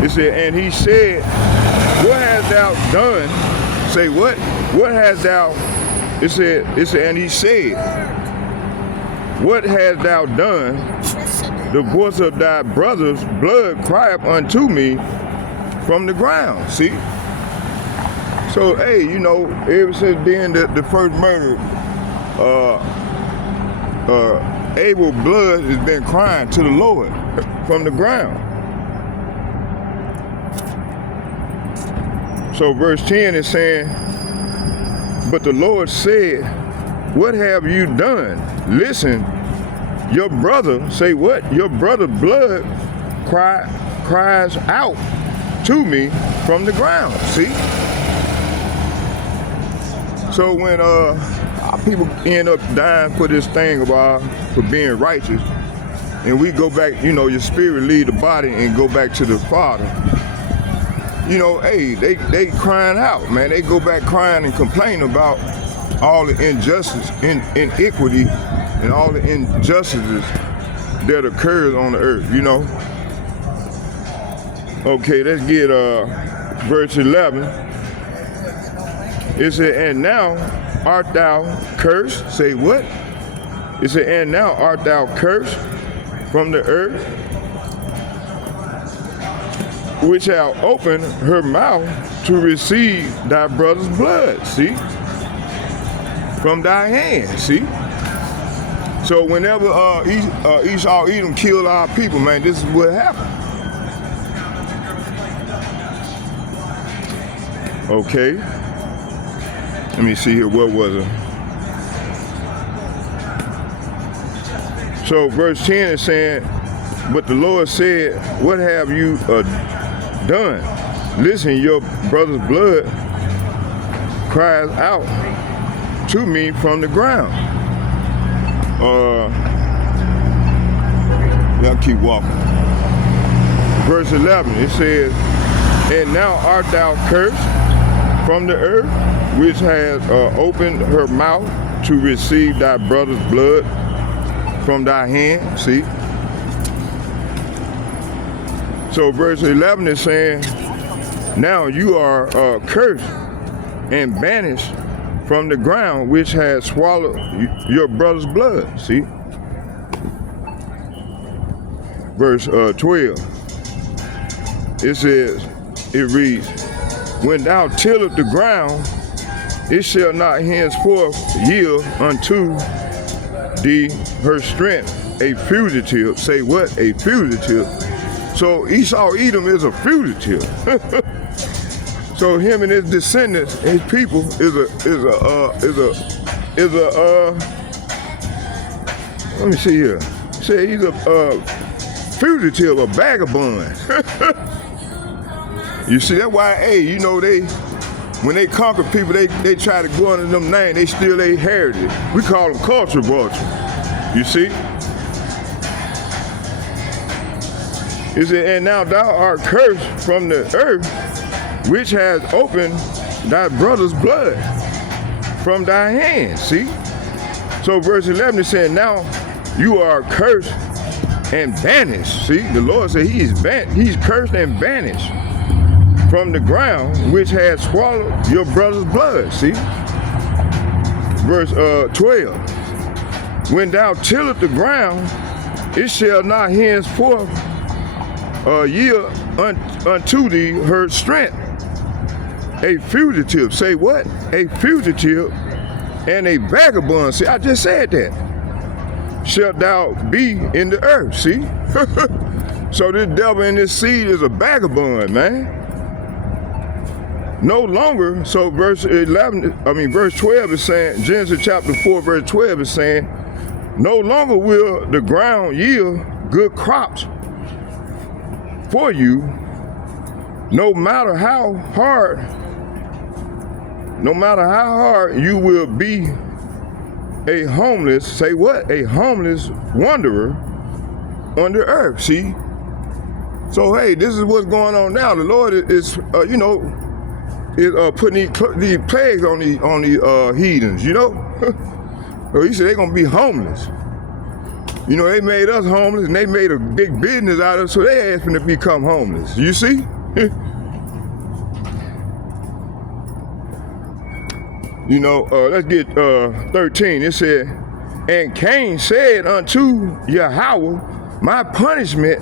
It said, and he said, what hast thou done? Say what? what hast thou, it said, and he said, what hast thou done? The voice of thy brother's blood crieth unto me from the ground. See? So, hey, you know, ever since then, the first murder, Abel's blood has been crying to the Lord from the ground. So verse 10 is saying, but the Lord said, what have you done? Listen, your brother, say what? Your brother's blood cries out to me from the ground. See? So when people end up dying for this thing about for being righteous, and we go back, you know, your spirit leave the body and go back to the Father. You know, hey, they crying out, man. They go back crying and complaining about all the injustice, inequity, and all the injustices that occurs on the earth, you know. Okay, let's get verse 11. It said, and now art thou cursed? Say what? It said, and now art thou cursed from the earth, which shall open her mouth to receive thy brother's blood, see? From thy hand, see? So whenever Esau, Edom killed our people, man, this is what happened. Okay. Let me see here, what was it? So verse 10 is saying, but the Lord said, what have you done? Listen, your brother's blood cries out to me from the ground. Y'all keep walking. Verse 11, it says, and now art thou cursed from the earth, which has opened her mouth to receive thy brother's blood from thy hand. See? So verse 11 is saying, now you are cursed and banished from the ground, which has swallowed your brother's blood. See? Verse 12. It says, it reads, when thou tillest the ground, it shall not henceforth yield unto thee her strength, a fugitive. Say what? A fugitive. So Esau Edom is a fugitive. So him and his descendants, his people, is a let me see here. Say he's a fugitive, a vagabond. You see, that's why, hey, you know, when they conquer people, they try to go under them names, they steal their heritage. We call them culture vultures. You see? It said, and now thou art cursed from the earth, which has opened thy brother's blood from thy hand. See? So verse 11 is saying, now you are cursed and banished. See? The Lord said he's cursed and banished from the ground, which has swallowed your brother's blood. See? Verse 12. When thou tillest the ground, it shall not henceforth yield unto thee her strength. A fugitive. Say what? A fugitive and a vagabond. See, I just said that. Shalt thou be in the earth. See? So this devil in this seed is a vagabond, man. No longer, so verse 12 is saying, Genesis chapter 4, verse 12 is saying, no longer will the ground yield good crops for you, no matter how hard you will be a homeless, say what? A homeless wanderer on the earth, see? So, hey, this is what's going on now. The Lord is putting these plagues on the heathens, you know? So he said they're gonna be homeless. You know, they made us homeless and they made a big business out of it, so they asked them to become homeless. You see? let's get 13. It said, and Cain said unto Yahweh, my punishment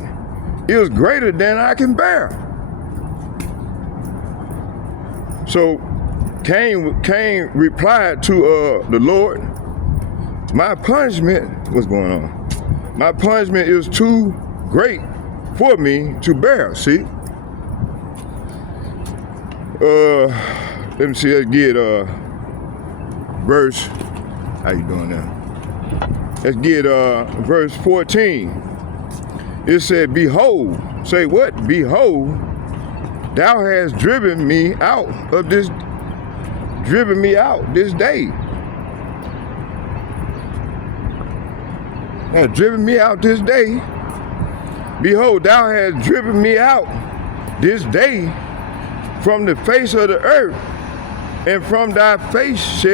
is greater than I can bear. So Cain replied to the Lord, my punishment, what's going on? My punishment is too great for me to bear, see? Let me see, let's get verse, how you doing now? Let's get verse 14. It said, behold, say what? Behold, thou hast driven me out this day. Hast driven me out this day. Behold, thou hast driven me out this day from the face of the earth, and from thy face,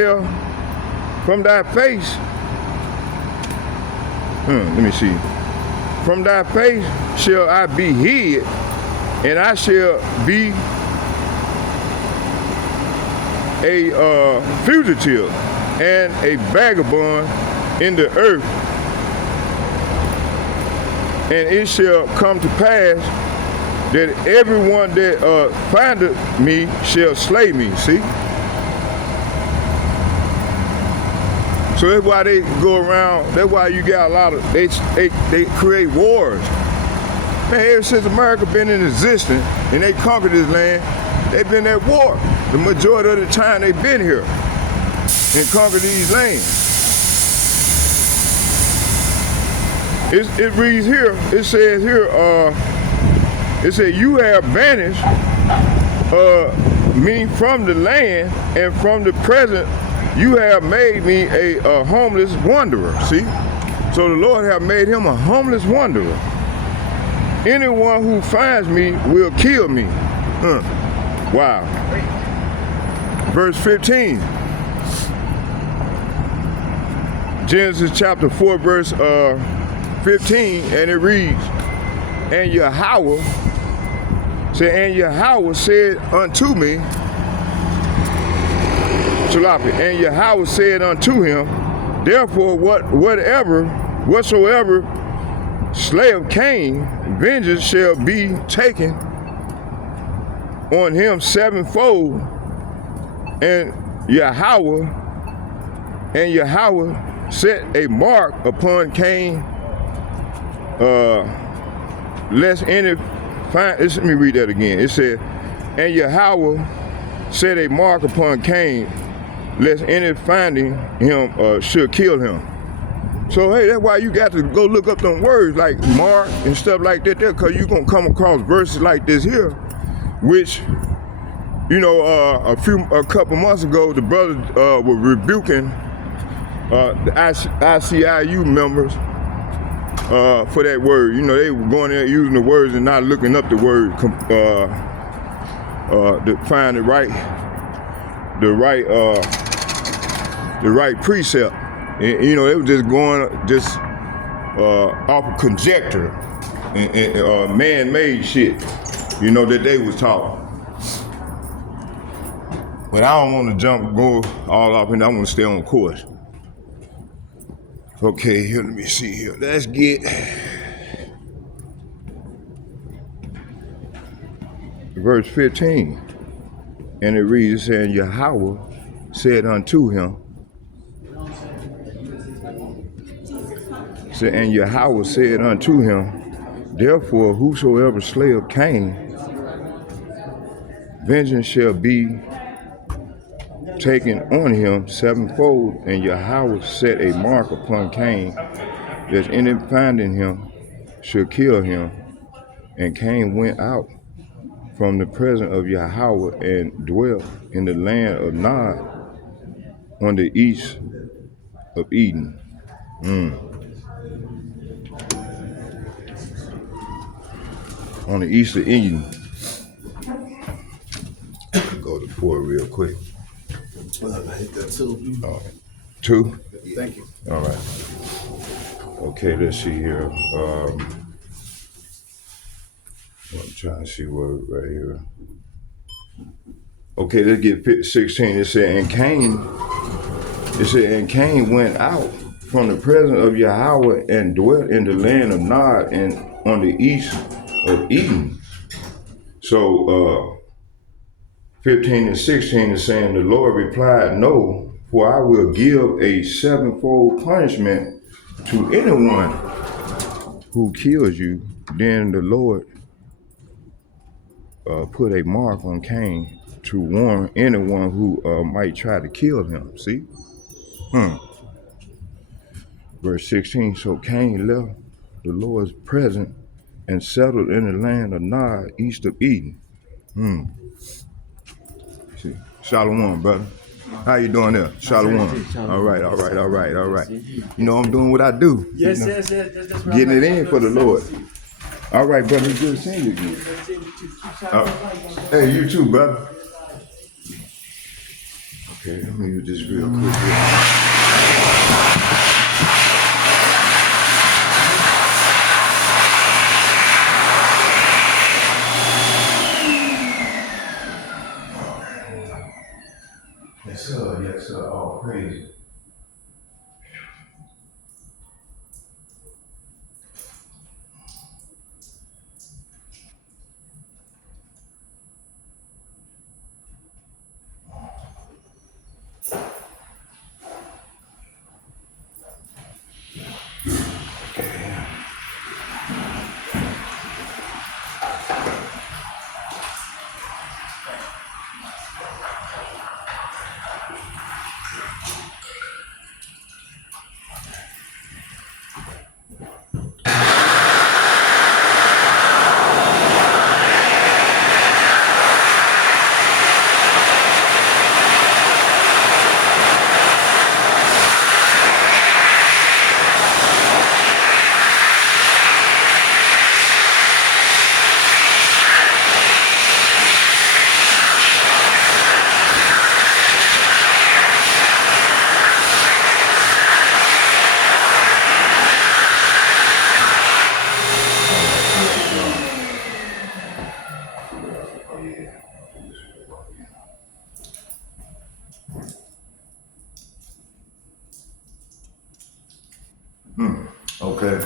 let me see. From thy face shall I be hid, and I shall be a fugitive and a vagabond in the earth. And it shall come to pass that everyone that findeth me shall slay me. See? So that's why they go around, that's why you got a lot of, they create wars. Man, ever since America been in existence and they conquered this land, they've been at war. The majority of the time they've been here and conquered these lands. It reads here, it says here, it says, you have banished me from the land, and from the present you have made me a homeless wanderer. See? So the Lord have made him a homeless wanderer. Anyone who finds me will kill me. Wow. Verse 15. Genesis chapter 4, verse 15, and it reads, and Yahweh said unto me, and Yahweh said unto him, therefore whatsoever slave Cain, vengeance shall be taken on him sevenfold. And Yahweh set a mark upon Cain, lest any find. Let me read that again. It said, and Yahweh set a mark upon Cain, lest any finding him should kill him. So hey, that's why you got to go look up them words like mark and stuff like that there, because you're gonna come across verses like this here, which, a couple months ago, the brothers were rebuking the ICIU members for that word. They were going there using the words and not looking up the word to find the right precept. And, they were just going off of conjecture and man-made shit, that they was taught. But I don't want to go all off, and I want to stay on course. Okay, here, let me see here. Let's get verse 15. And it reads, saying, Yahweh said unto him, and Yahweh said unto him, therefore whosoever slayeth Cain, vengeance shall be taken on him sevenfold. And Yahweh set a mark upon Cain, that any finding him should kill him. And Cain went out from the presence of Yahweh and dwelt in the land of Nod on the east of Eden. On the east of Eden. Go to 4 real quick. I hit that 2. 2? Thank you. All right. Okay, let's see here. I'm trying to see where right here. Okay, let's get 16. It said, and Cain went out from the presence of Yahweh and dwelt in the land of Nod and on the east of Eden. So 15 and 16 is saying, the Lord replied, no, for I will give a sevenfold punishment to anyone who kills you. Then the Lord put a mark on Cain to warn anyone who might try to kill him. See? Verse 16, so Cain left the Lord's presence and settled in the land of Nod, east of Eden. See? Shalom, brother. How you doing there? Shalom. All right. You know, I'm doing what I do. Yes, you know? yes. That's Getting it in for the Lord. All right, brother. It's good seeing you again. Hey, you too, brother. Okay, let me use this real quick. Yes, sir. All praise. Okay.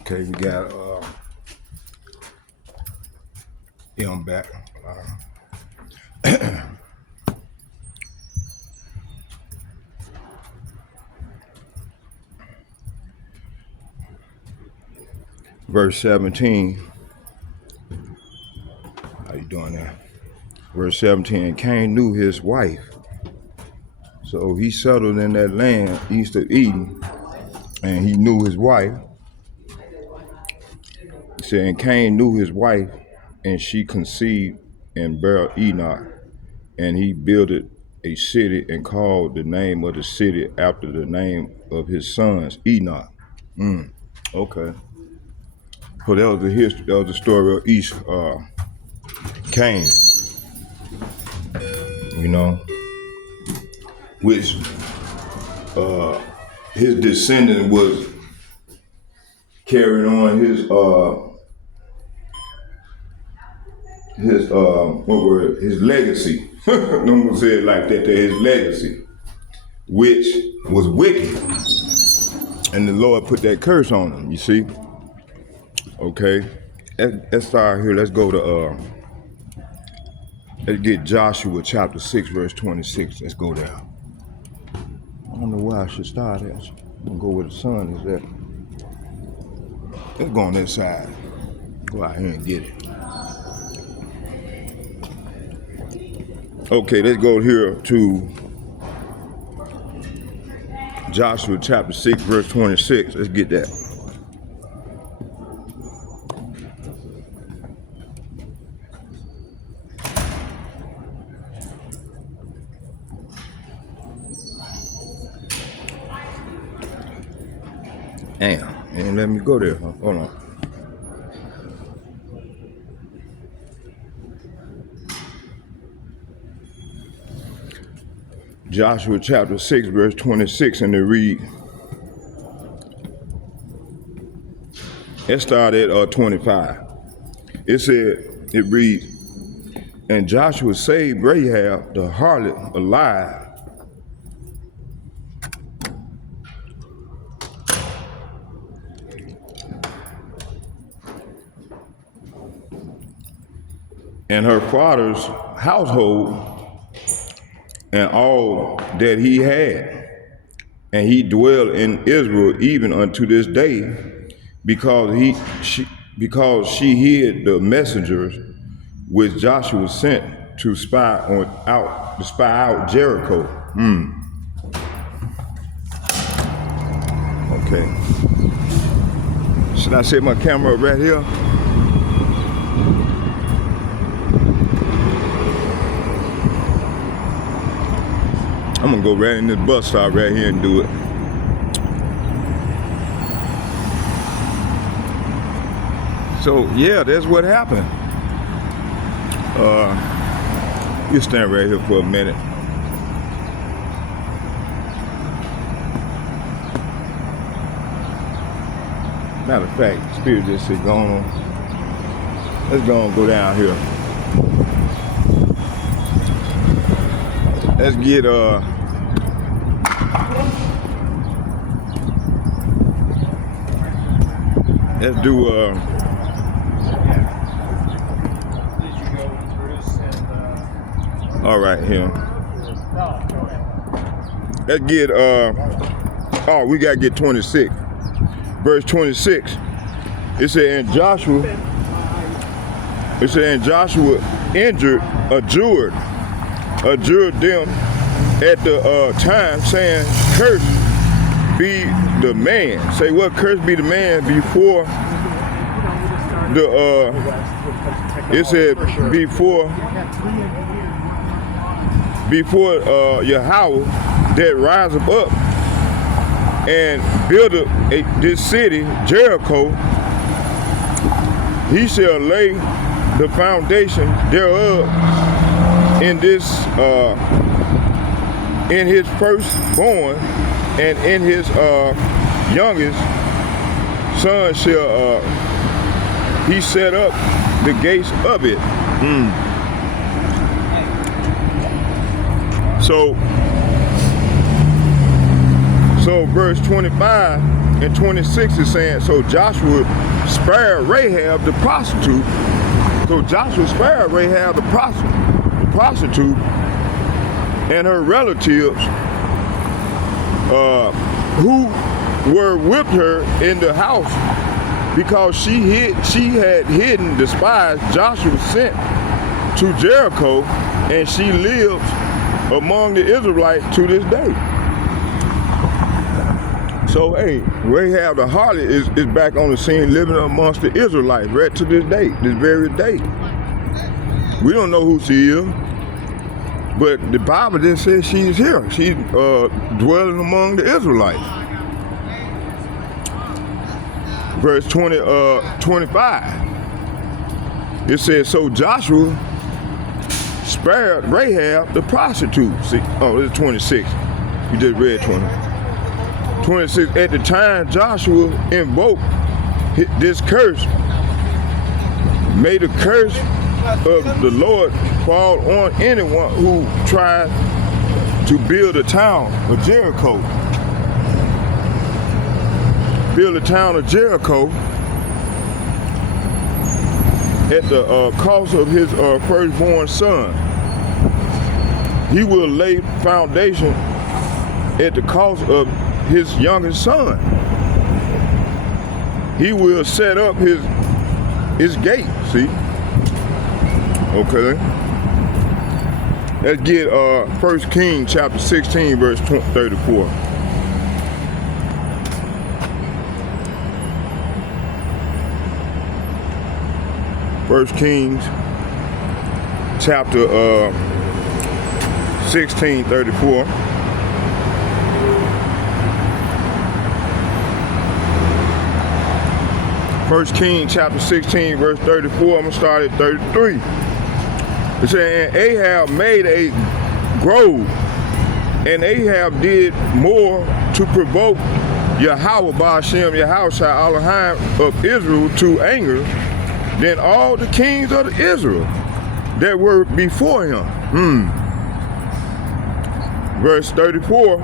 Okay, we got yeah, I'm back. Verse 17. How you doing there? Verse 17, Cain knew his wife. So he settled in that land east of Eden, and he knew his wife. He said, and Cain knew his wife, and she conceived and bare Enoch, and he builded a city and called the name of the city after the name of his sons, Enoch. Okay. So that was the history. That was the story of East Cain. You know, which his descendant was carrying on his legacy. I'm gonna say it like that. His legacy, which was wicked, and the Lord put that curse on him. You see? Okay. Let's start here. Let's go to let's get Joshua chapter 6, verse 26. Let's go there. I don't know where I should start at. I'm gonna go where the sun is at. Let's go on that side. Go out here and get it. Okay, let's go here to Joshua chapter 6, verse 26. Let's get that. Damn, ain't let me go there. Huh? Hold on. Joshua chapter 6, verse 26, and they read, It started at 25. It reads, and Joshua saved Rahab the harlot alive, and her father's household and all that he had. And he dwelled in Israel even unto this day, because she hid the messengers which Joshua sent to spy out Jericho. Okay. Should I set my camera right here? I'm gonna go right in this bus stop right here and do it. So yeah, that's what happened. You stand right here for a minute. Matter of fact, Spirit just said, go on. Let's go and go down here. Let's get let's do all right here. Let's get we gotta get 26. Verse 26. It said, and Joshua adjured them at the time, saying, cursed be the man. Say what? Cursed be the man before the it said before Yahweh that rise up and build this city, Jericho. He shall lay the foundation thereof in his firstborn, and in his youngest son shall he set up the gates of it. So verse 25 and 26 is saying, so Joshua spared Rahab the prostitute. So Joshua spared Rahab the prostitute and her relatives who were with her in the house, because she had hidden the spies Joshua sent to Jericho, and she lives among the Israelites to this day. So hey, Rahab the harlot is back on the scene, living amongst the Israelites right to this day, this very day. We don't know who she is, but the Bible just says she's here. She's dwelling among the Israelites. Verse 25. It says, so Joshua spared Rahab the prostitute. See, this is 26. You just read 20. 26. At the time Joshua invoked this curse, may the curse of the Lord fall on anyone who tries to build a town of Jericho. Build a town of Jericho at the cost of his firstborn son. He will lay foundation at the cost of his youngest son. He will set up his gate, see? Okay. Let's get 1 Kings chapter 16, verse 34. First Kings chapter 16, 34. First Kings chapter 16, verse 34. I'm gonna start at 33. It said, and Ahab made a grove, and Ahab did more to provoke Yahweh Ba'ashem Yahushua Elohim of Israel to anger than all the kings of Israel that were before him. Verse 34,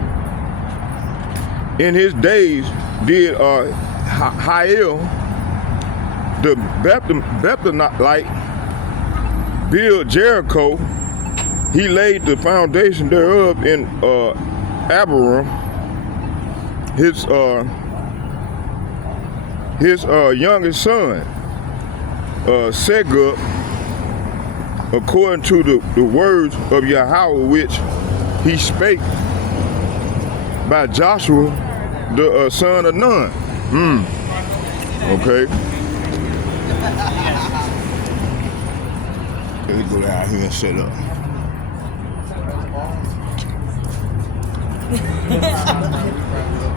in his days did Hiel the Bethlehemite build Jericho. He laid the foundation thereof in Abiram, his youngest son, Segub, according to the words of Yahweh which he spake by Joshua the son of Nun. Okay. Let me go down here and set up.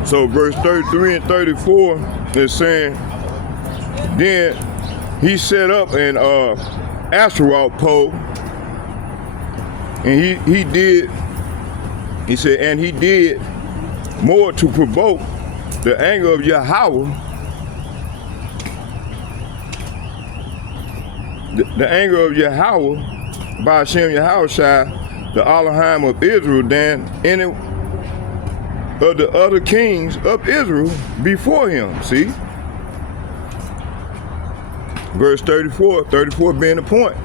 So verse 33 and 34 is saying, then he set up an Asherah pole, and he did more to provoke the anger of Yahweh, the anger of Yahweh by Hashem Yahushua, the Elohim of Israel, than any of the other kings of Israel before him. See? Verse 34 being the point.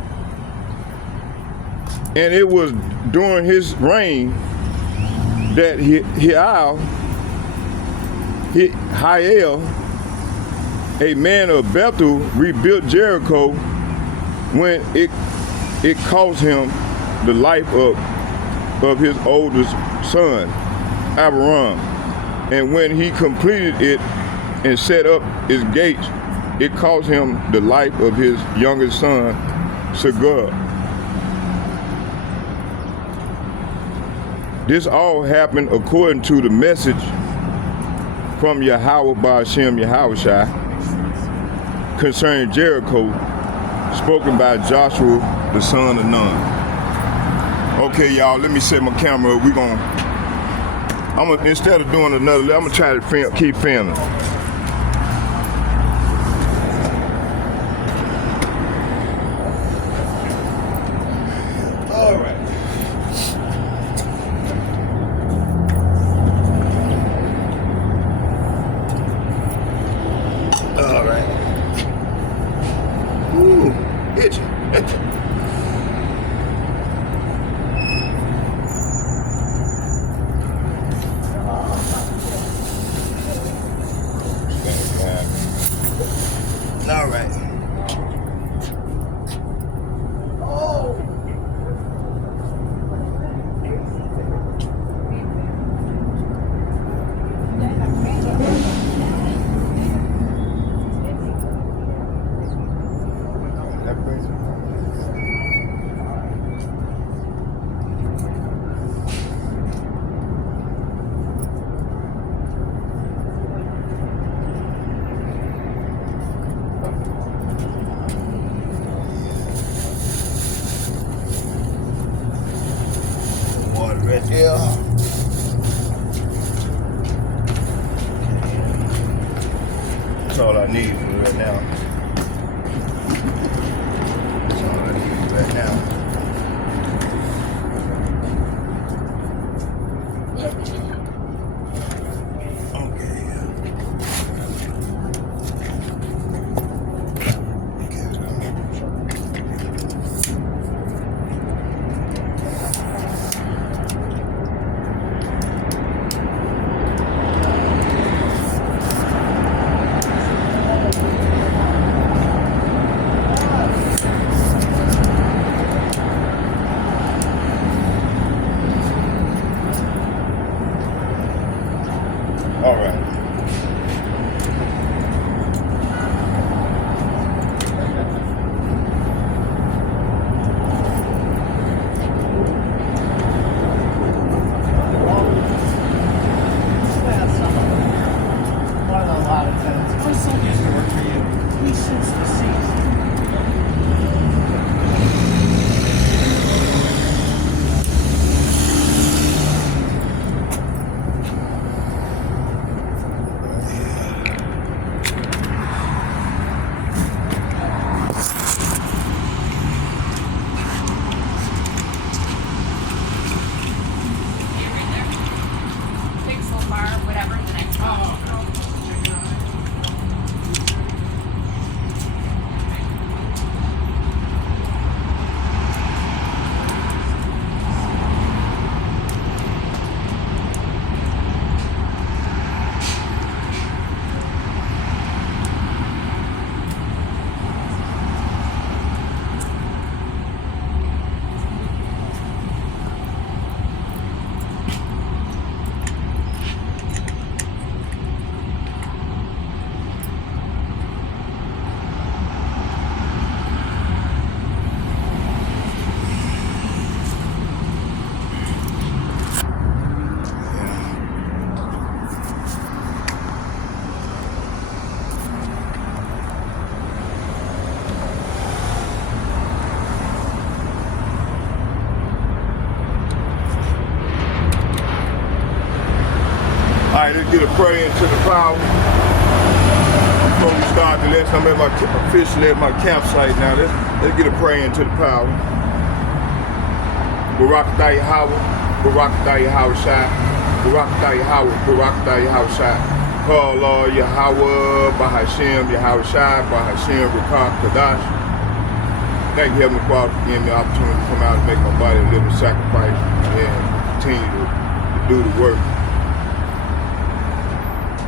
And it was during his reign that Hiel, a man of Bethel, rebuilt Jericho when it cost him the life of his oldest son, Abiram. And when he completed it and set up his gates, it cost him the life of his youngest son, Segub. This all happened according to the message from Yahweh Ba'ashem Yahushua concerning Jericho, spoken by Joshua the son of Nun. Okay, y'all, let me set my camera up. Instead of doing another, I'm gonna try to keep filming. That's all I need right now. That's all I need right now. let's get a prayer into the power. Before we start the lesson, I'm officially at my campsite now. Let's get a prayer into the power. Barakatah Yahweh, Barakatah Yahweh Shai, Barakatah Yahweh, Barakatah Yahweh Shai. Allah Yahweh, Bahashem, Yahweh Shai, Bahashem, Rakah Kadash. Thank you, Heavenly Father, for giving me the opportunity to come out and make my body a living sacrifice and continue to do the work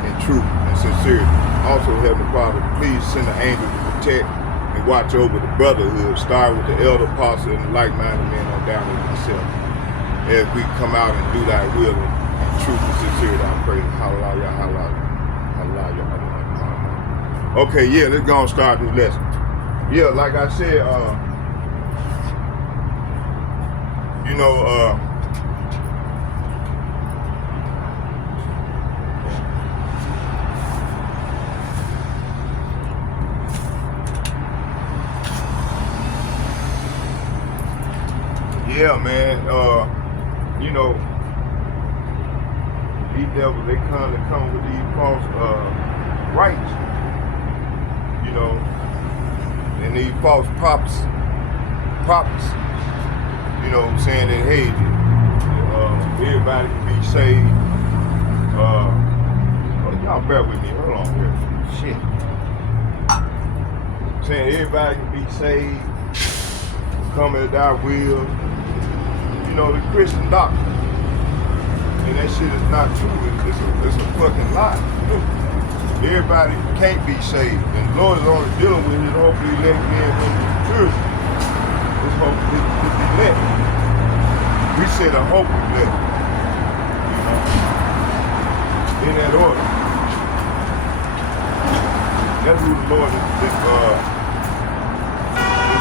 in truth and sincerity. Also, Heavenly Father, please send an angel to protect and watch over the brotherhood, starting with the elder apostle and the like-minded men on down with myself. As we come out and do thy will in truth and sincerity, I pray. Hallelujah, hallelujah, hallelujah, hallelujah. Okay, yeah, let's go and start this lesson. Yeah, like I said, you know, yeah, man, you know, these devils, they come with these false rights, you know, and these false prophets, you know, saying that, hey, everybody can be saved. Y'all bear with me, hold on here. Shit. Saying everybody can be saved, come at thy will. You know, the Christian doctrine. And that shit is not true. It's a fucking lie. Everybody can't be saved. And the Lord is only dealing with it, hopefully letting men from the church. It's hopefully to be let. We said a hope is let. You know, in that order. That's who the Lord is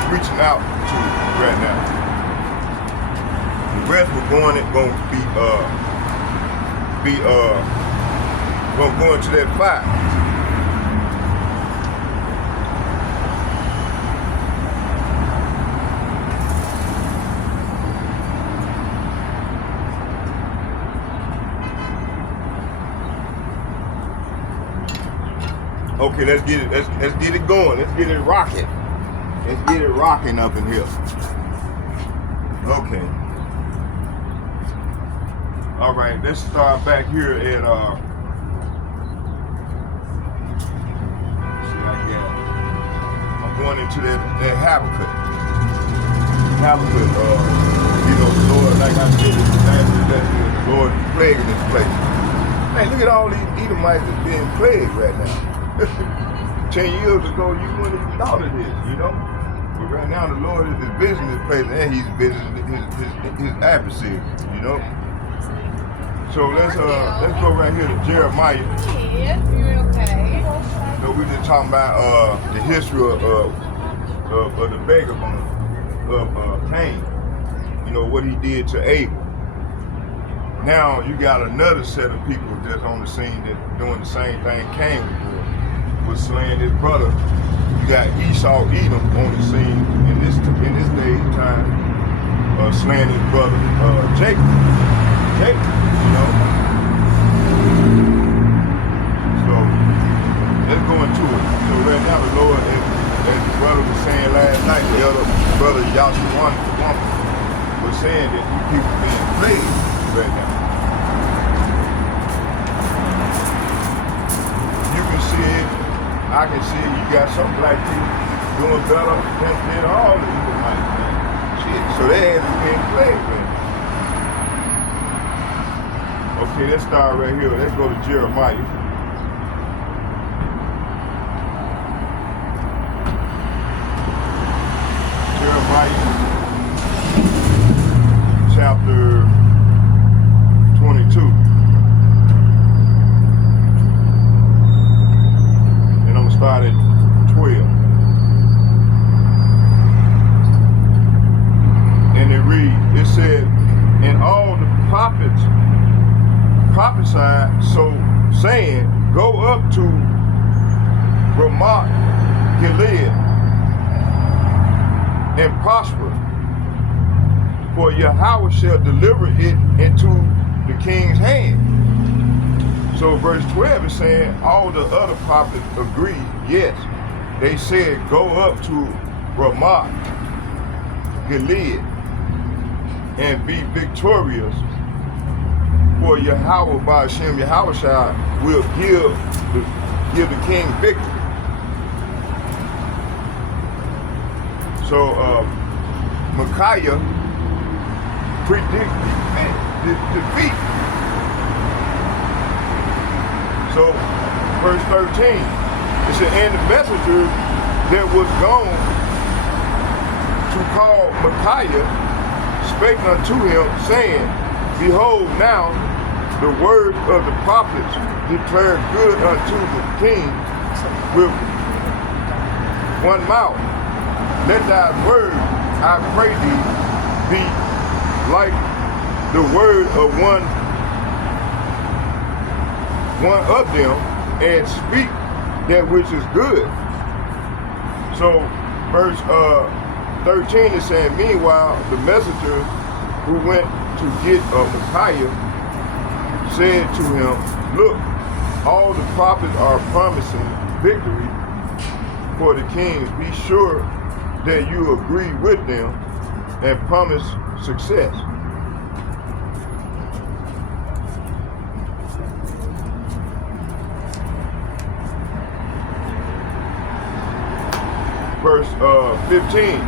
reaching out to right now. The rest we're going to go into that fire. Okay, let's get it going. Let's get it rocking. Let's get it rocking up in here. Okay. All right, let's start back here at I'm going into that Habakkuk. Habakkuk, you know, the Lord, like I said, the Lord is plaguing this place. Man, look at all these Edomites that's being plagued right now. 10 years ago, you wouldn't have thought of this, you know? But right now, the Lord is visiting this place, and he's visiting his adversary, you know? So let's go right here to Jeremiah. Yes, you're okay. So we just talking about the history of the beggar of Cain. You know what he did to Abel. Now you got another set of people that's on the scene that doing the same thing Cain was slaying his brother. You got Esau Edom on the scene in this day time, slaying his brother Jacob. You know. So let's go into it. So right now the Lord, as the brother was saying last night, the elder brother Yahshua was saying that you people being plagued right now. You can see it, I can see it, you got some black people doing better than all of you tonight, man. Shit. So they have been plagued right now. Okay, let's start right here. Let's go to Jeremiah. Jeremiah, chapter 22. And I'm going to start at 12. And it reads, it said, and all the prophets prophesied, so saying, go up to Ramoth Gilead and prosper, for Yahweh shall deliver it into the king's hand. So verse 12 is saying all the other prophets agreed, yes. They said, go up to Ramoth Gilead and be victorious, for Yahweh by Hashem Yahushua will give the king victory. So Micaiah predicted defeat. So verse 13, it said, and the messenger that was gone to call Micaiah spake unto him, saying, behold, now the word of the prophets declared good unto the king with one mouth. Let thy word, I pray thee, be like the word of one of them, and speak that which is good. So verse 13 is saying, meanwhile, the messenger who went to get Micaiah said to him, look, all the prophets are promising victory for the kings. Be sure that you agree with them and promise success. Verse 15.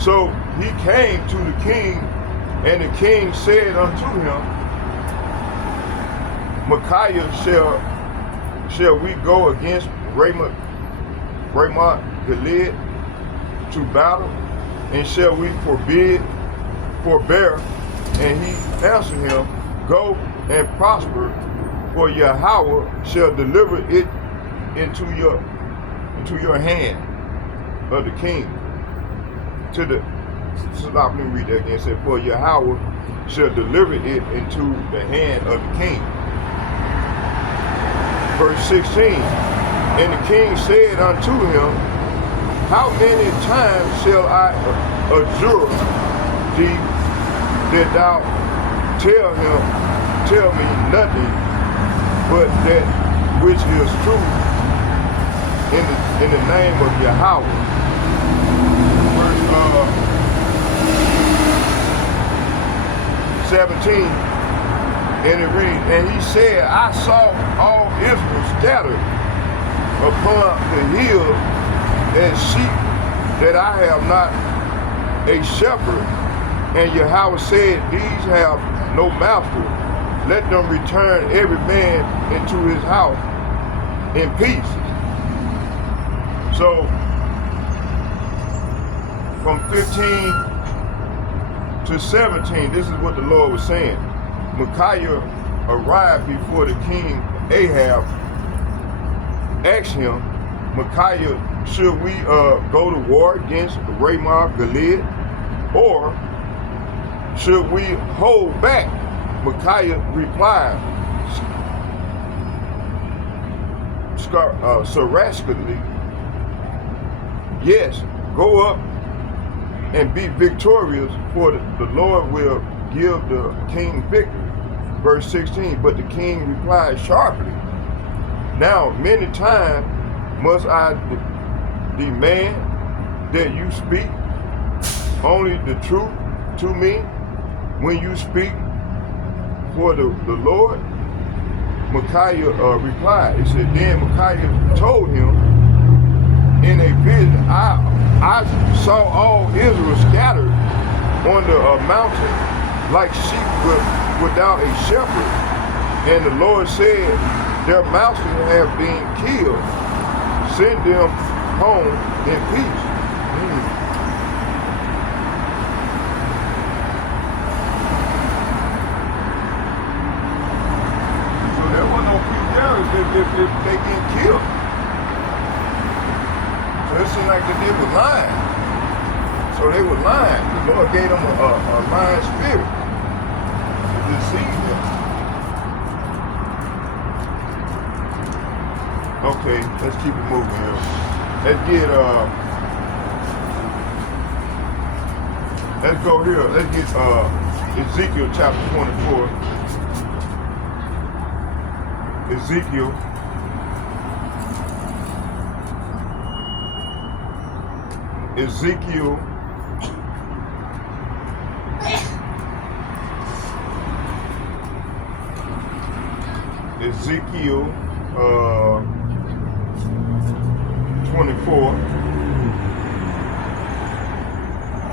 So he came to the king, and the king said unto him, Micaiah, shall we go against Ramoth Gilead to battle, and shall we forbear? And he answered him, go and prosper, for Yahweh shall deliver it into your hand of the king. Let me read that again. It said, for Yahweh shall deliver it into the hand of the king. Verse 16, and the king said unto him, how many times shall I adjure thee that thou tell me nothing but that which is true in the name of Yahweh? Verse 17, and it reads, and he said, I saw all Israel scattered upon the hills as sheep, that I have not a shepherd. And Yahweh said, these have no master. Let them return every man into his house in peace. So from 15 to 17, this is what the Lord was saying. Micaiah arrived before the king Ahab, asked him, Micaiah, should we go to war against Ramoth Gilead, or should we hold back? Micaiah replied sarcastically, yes, go up and be victorious, for the Lord will give the king victory. Verse 16, but the king replied sharply, now many times must I demand that you speak only the truth to me when you speak for the Lord? Micaiah replied, he said, then Micaiah told him in a vision, I saw all Israel scattered on the mountain like sheep without a shepherd. And the Lord said, their masters have been killed. Send them home in peace. So there was no peace there if they get killed. So it seemed like that they were lying. So they were lying. The Lord gave them a lying spirit to deceive them. Okay, let's keep it moving here. Let's go here. Let's get Ezekiel chapter 24. Ezekiel Ezekiel 24.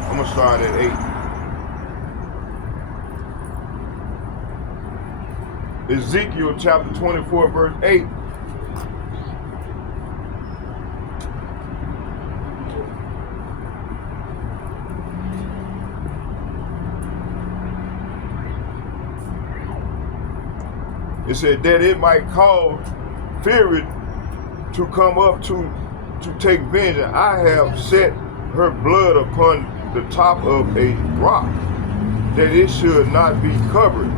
I'm gonna start at 8. Ezekiel chapter 24, verse 8. It said that it might cause fury to come up to take vengeance. I have set her blood upon the top of a rock, that it should not be covered.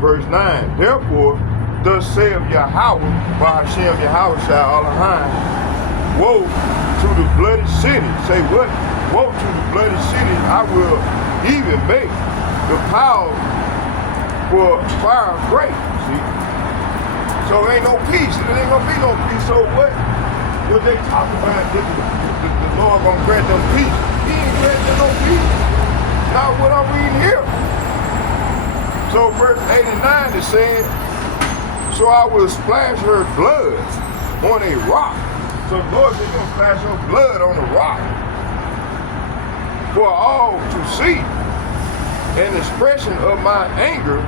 Verse 9. Therefore, thus saith Yahweh, by Hashem Yahweh Shai Alahai, woe to the bloody city. Say what? Woe to the bloody city. I will even make the power for fire great. See? So ain't no peace. There ain't gonna be no peace. So what they talk about, the Lord gonna grant them peace. He ain't granting no peace. Not what I'm reading here. So verse 8 and 9 is saying, so I will splash her blood on a rock. So the Lord is gonna splash her blood on a rock for all to see. An expression of my anger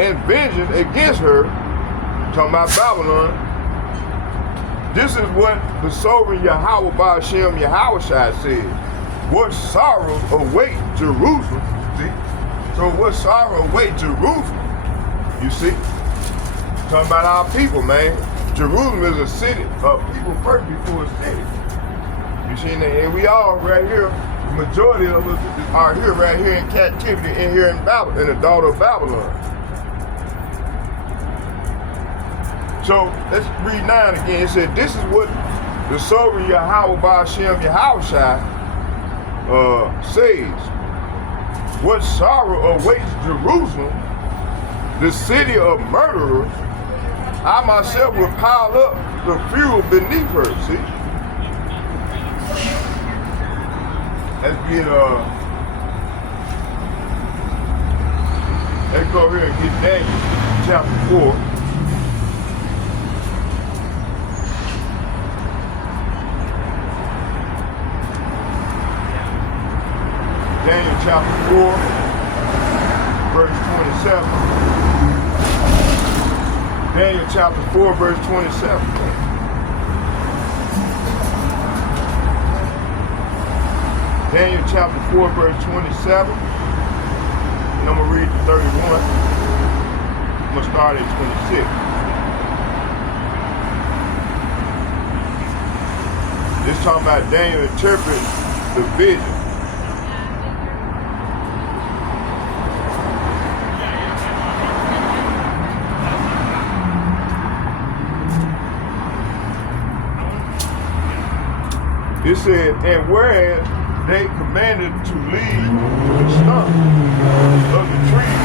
and vengeance against her, talking about Babylon. This is what the sovereign Yahweh by Hashem Yahweh Shai said. What sorrow await Jerusalem? See? So what sorrow await Jerusalem? You see? Talking about our people, man. Jerusalem is a city of people first before a city. You see, and we all right here, the majority of us are here right here in captivity and here in Babylon, in the daughter of Babylon. So let's read 9 again. It said, this is what the sovereign Yahweh by Hashem Yahweh Shai says. What sorrow awaits Jerusalem, the city of murderers. I myself will pile up the fuel beneath her. See? Let's go here and get Daniel chapter 4. Daniel chapter 4, verse 27. Daniel chapter 4, verse 27. Daniel chapter 4, verse 27. And I'm going to read to 31. I'm going to start at 26. This talking about Daniel interpreting the vision. It said, and whereas they commanded to leave the stump of the tree,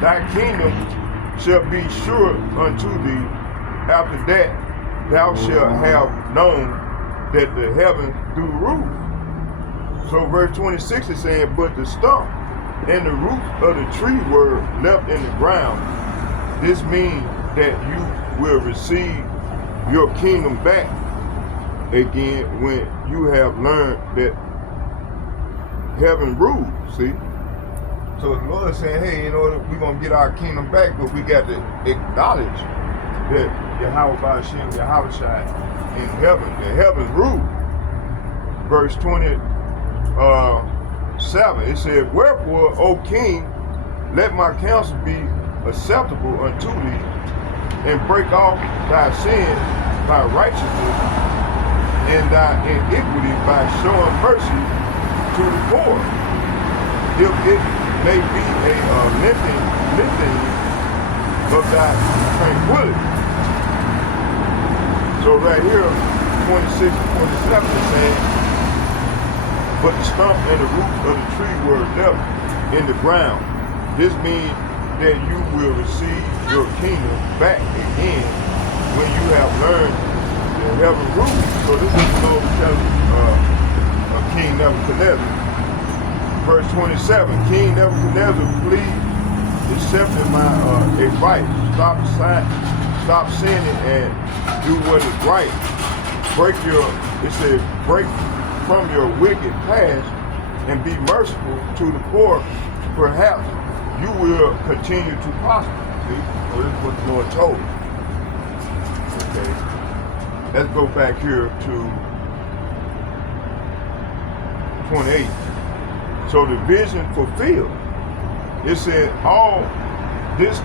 thy kingdom shall be sure unto thee. After that, thou shalt have known that the heavens do rule. So verse 26 is saying, but the stump and the root of the tree were left in the ground. This means that you will receive your kingdom back again when you have learned that heaven rules. See? So the Lord is saying, hey, in order we're gonna get our kingdom back, but we got to acknowledge that Yahweh by Hashem, Yahweh Shai in heaven, the heavens rule. Verse 27, it said, wherefore, O king, let my counsel be acceptable unto thee, and break off thy sin by righteousness, and thy iniquity by showing mercy to the poor, if it may be a lengthening of thy tranquility. So right here, 26 and 27 is saying, but the stump and the root of the tree were left in the ground. This means that you will receive your kingdom back again when you have learned the heaven rule. So this is the Lord telling King Nebuchadnezzar. Verse 27, King Nebuchadnezzar, please accept my advice. Stop sinning and do what is right. Break from your wicked past and be merciful to the poor. Perhaps you will continue to prosper. See? So this is what the Lord told me. Okay. Let's go back here to 28. So the vision fulfilled. It said all this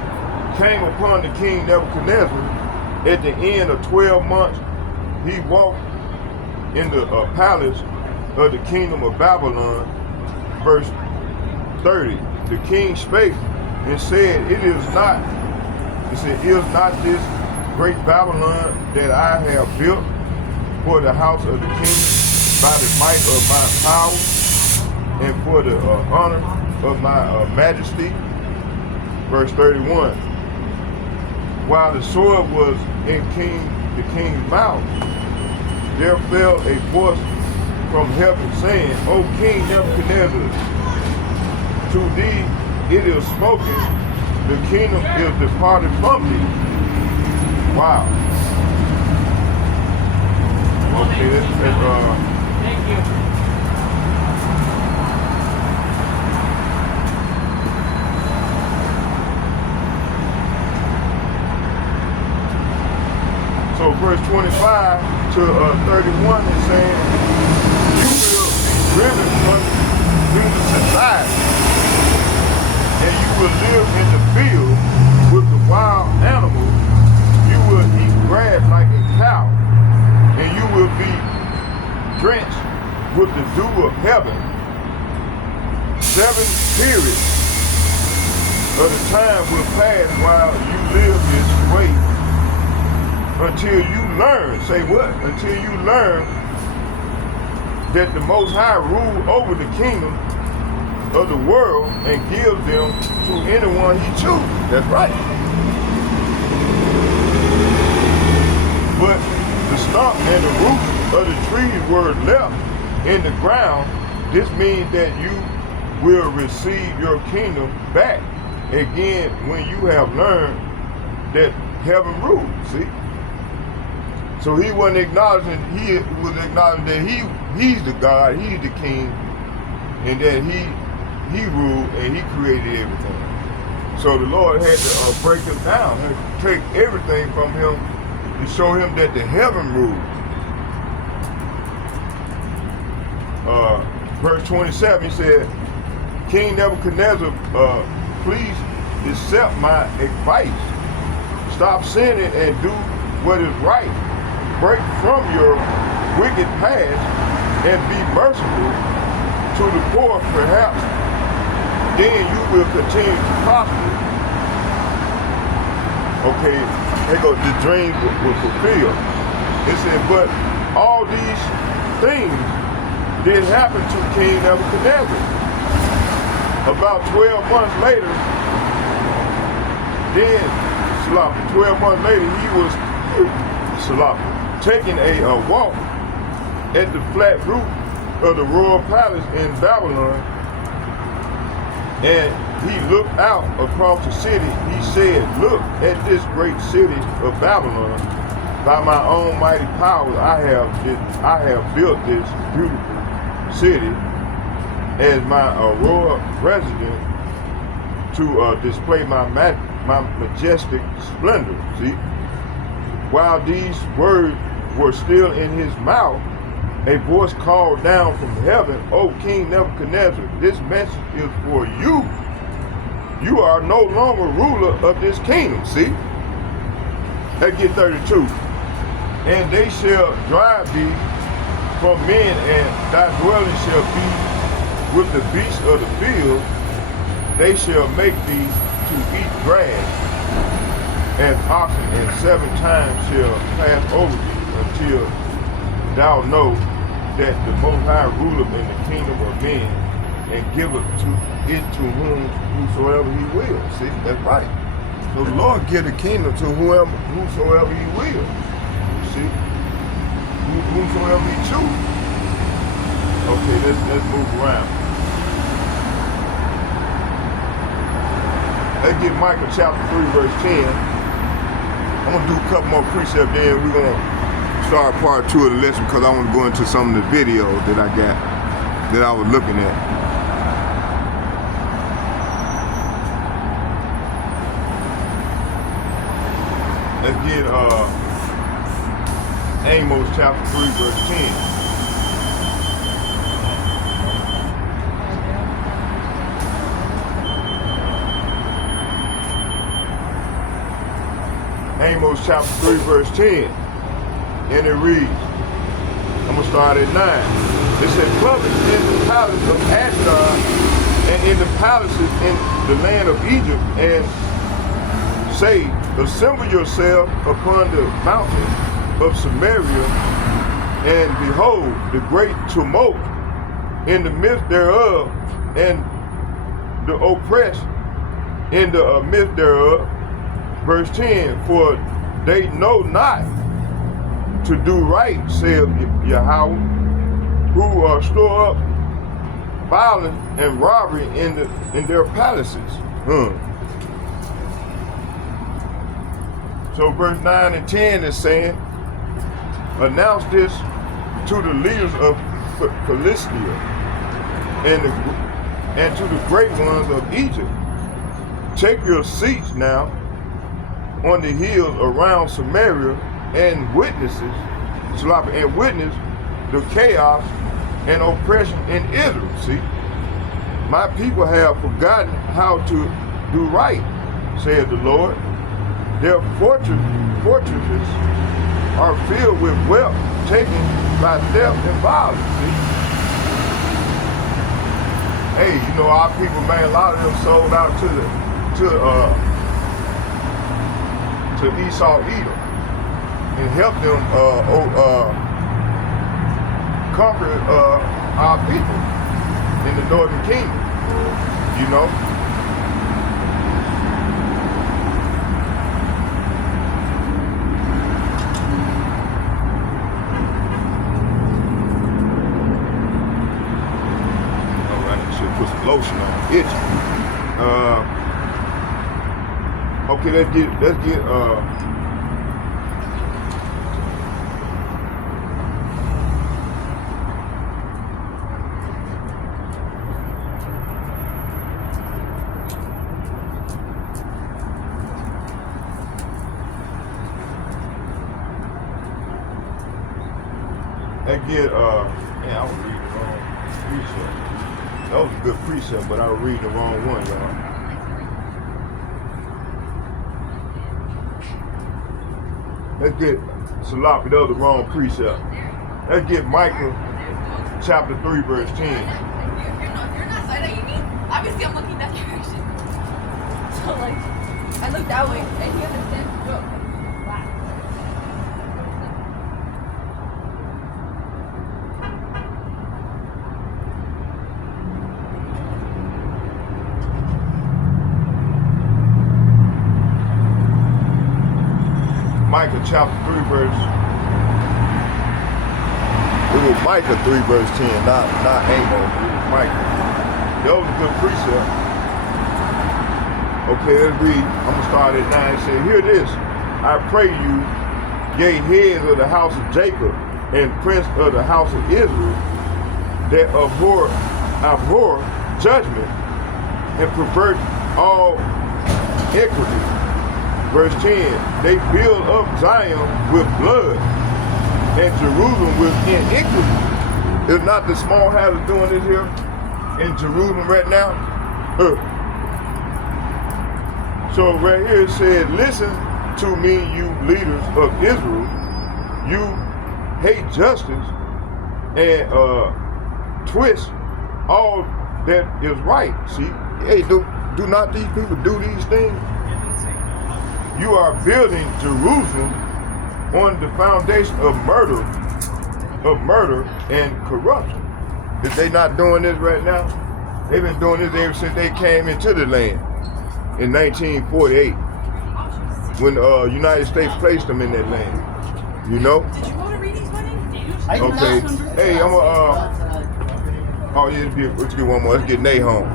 came upon the king Nebuchadnezzar at the end of 12 months. He walked in the palace of the kingdom of Babylon. Verse 30. The king spake and said, is not this great Babylon that I have built for the house of the king by the might of my power and for the honor of my majesty? Verse 31. While the sword was in the king's mouth, there fell a voice from heaven saying, O King Nebuchadnezzar, to thee it is spoken, the kingdom is departed from thee. Wow. Okay, Thank you. so verse 25 to 31 is saying, you will be driven from the society, and you will live in the field with the wild animals. You will eat grass like a cow, and you will be drenched with the dew of heaven. 7 periods of the time will pass while you live this way, until you learn, say what? Until you learn that the Most High rule over the kingdom of the world and gives them to anyone he chooses. That's right. But the stump and the roots of the trees were left in the ground. This means that you will receive your kingdom back again when you have learned that heaven rules. See? So he wasn't acknowledging, he was acknowledging that he's the God, he's the king, and that he ruled and he created everything. So the Lord had to break him down, had to take everything from him to show him that the heaven ruled. Verse 27, he said, King Nebuchadnezzar, please accept my advice. Stop sinning and do what is right. Break from your wicked past and be merciful to the poor, perhaps then you will continue to prosper. Okay, there goes the dream was fulfilled. It said, but all these things did happen to King Nebuchadnezzar. About 12 months later, 12 months later, he was taking a walk at the flat roof of the royal palace in Babylon, and he looked out across the city. He said, look at this great city of Babylon. By my own mighty powers, I have built this beautiful city as my royal residence to display my majestic splendor. See, while these words were still in his mouth, a voice called down from heaven, O King Nebuchadnezzar, this message is for you. You are no longer ruler of this kingdom. See? Let's get 32. And they shall drive thee from men, and thy dwelling shall be with the beasts of the field. They shall make thee to eat grass as oxen, and 7 times shall pass over thee until thou know that the Most High ruleth in the kingdom of men, and giveth to whosoever he will. See, that's right. So the Lord give the kingdom to whosoever he will. See? Whosoever he choose. Okay, let's move around. Let's get Micah chapter 3, verse 10. I'm gonna do a couple more precepts, then we're gonna start part 2 of the lesson because I want to go into some of the videos that I got, that I was looking at. Let's get Amos chapter 3, verse 10. Amos chapter 3, verse 10. And it reads, I'm going to start at 9. It says, publish in the palace of Ashdod and in the palaces in the land of Egypt, and say, assemble yourself upon the mountain of Samaria, and behold the great tumult in the midst thereof, and the oppressed in the midst thereof. Verse 10, for they know not to do right, saith Yahweh, who store up violence and robbery in their palaces. So verse 9 and 10 is saying, announce this to the leaders of Philistia and to the great ones of Egypt. Take your seats now on the hills around Samaria and witness the chaos and oppression in Israel. See, my people have forgotten how to do right, said the Lord. Their fortresses are filled with wealth taken by theft and violence. See? Hey, you know, our people, man, a lot of them sold out to Esau Edom and help them conquer our people in the northern kingdom, you know. All right, I should put some lotion on it. Okay, let's get man, I was reading the wrong precept. That was a good precept, but I was reading the wrong one, y'all. Let's get Salafi, that was the wrong precept. Let's get Micah chapter 3, verse 10. You're not side you mean? Obviously I'm looking that direction. So like I look that way and he understands. Go. Micah chapter 3, verse. It was Micah 3, verse 10, not Amos. It was Micah. That was a good precept. Okay, let's read. I'm gonna start at 9. It says, hear this. I pray you, yea, heads of the house of Jacob and prince of the house of Israel, that abhor judgment and pervert all equity. Verse 10, they build up Zion with blood and Jerusalem with iniquity. Is not the small house doing this here in Jerusalem right now? So right here it says, listen to me, you leaders of Israel. You hate justice and twist all that is right. See, hey, do not these people do these things? You are building Jerusalem on the foundation of murder and corruption. Is they not doing this right now? They've been doing this ever since they came into the land in 1948, when the United States placed them in that land. You know? Did you go to Reading's wedding? Okay. Hey, I'm oh yeah, let's get one more. Let's get Nate home.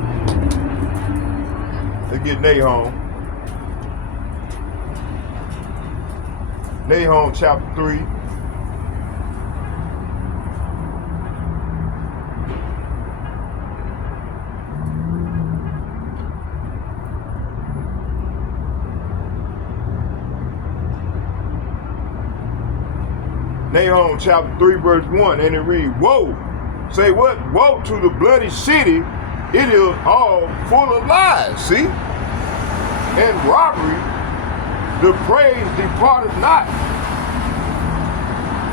Let's get Nate home. Nahum chapter 3. Nahum chapter 3 verse 1, and it reads, woe, say what? Woe to the bloody city, it is all full of lies, see? And robbery, the praise departed not.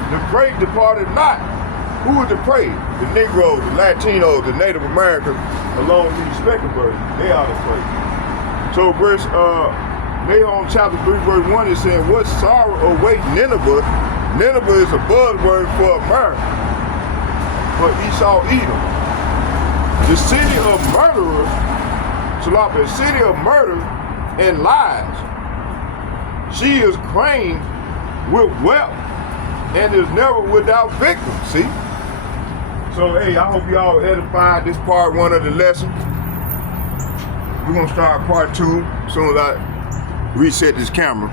The praise departed not. Who is the praise? The Negroes, the Latinos, the Native Americans, along with these spectrum versions, they are the praise. So verse, Nahum chapter 3 verse 1 is saying, what sorrow awaits Nineveh? Nineveh is a buzzword for America, for Esau Edom. The city of murderers, Salapa, the city of murder and lies. She is cramed with wealth and is never without victims, see? So, hey, I hope y'all edified this part 1 of the lesson. We're gonna start part 2 as soon as I reset this camera.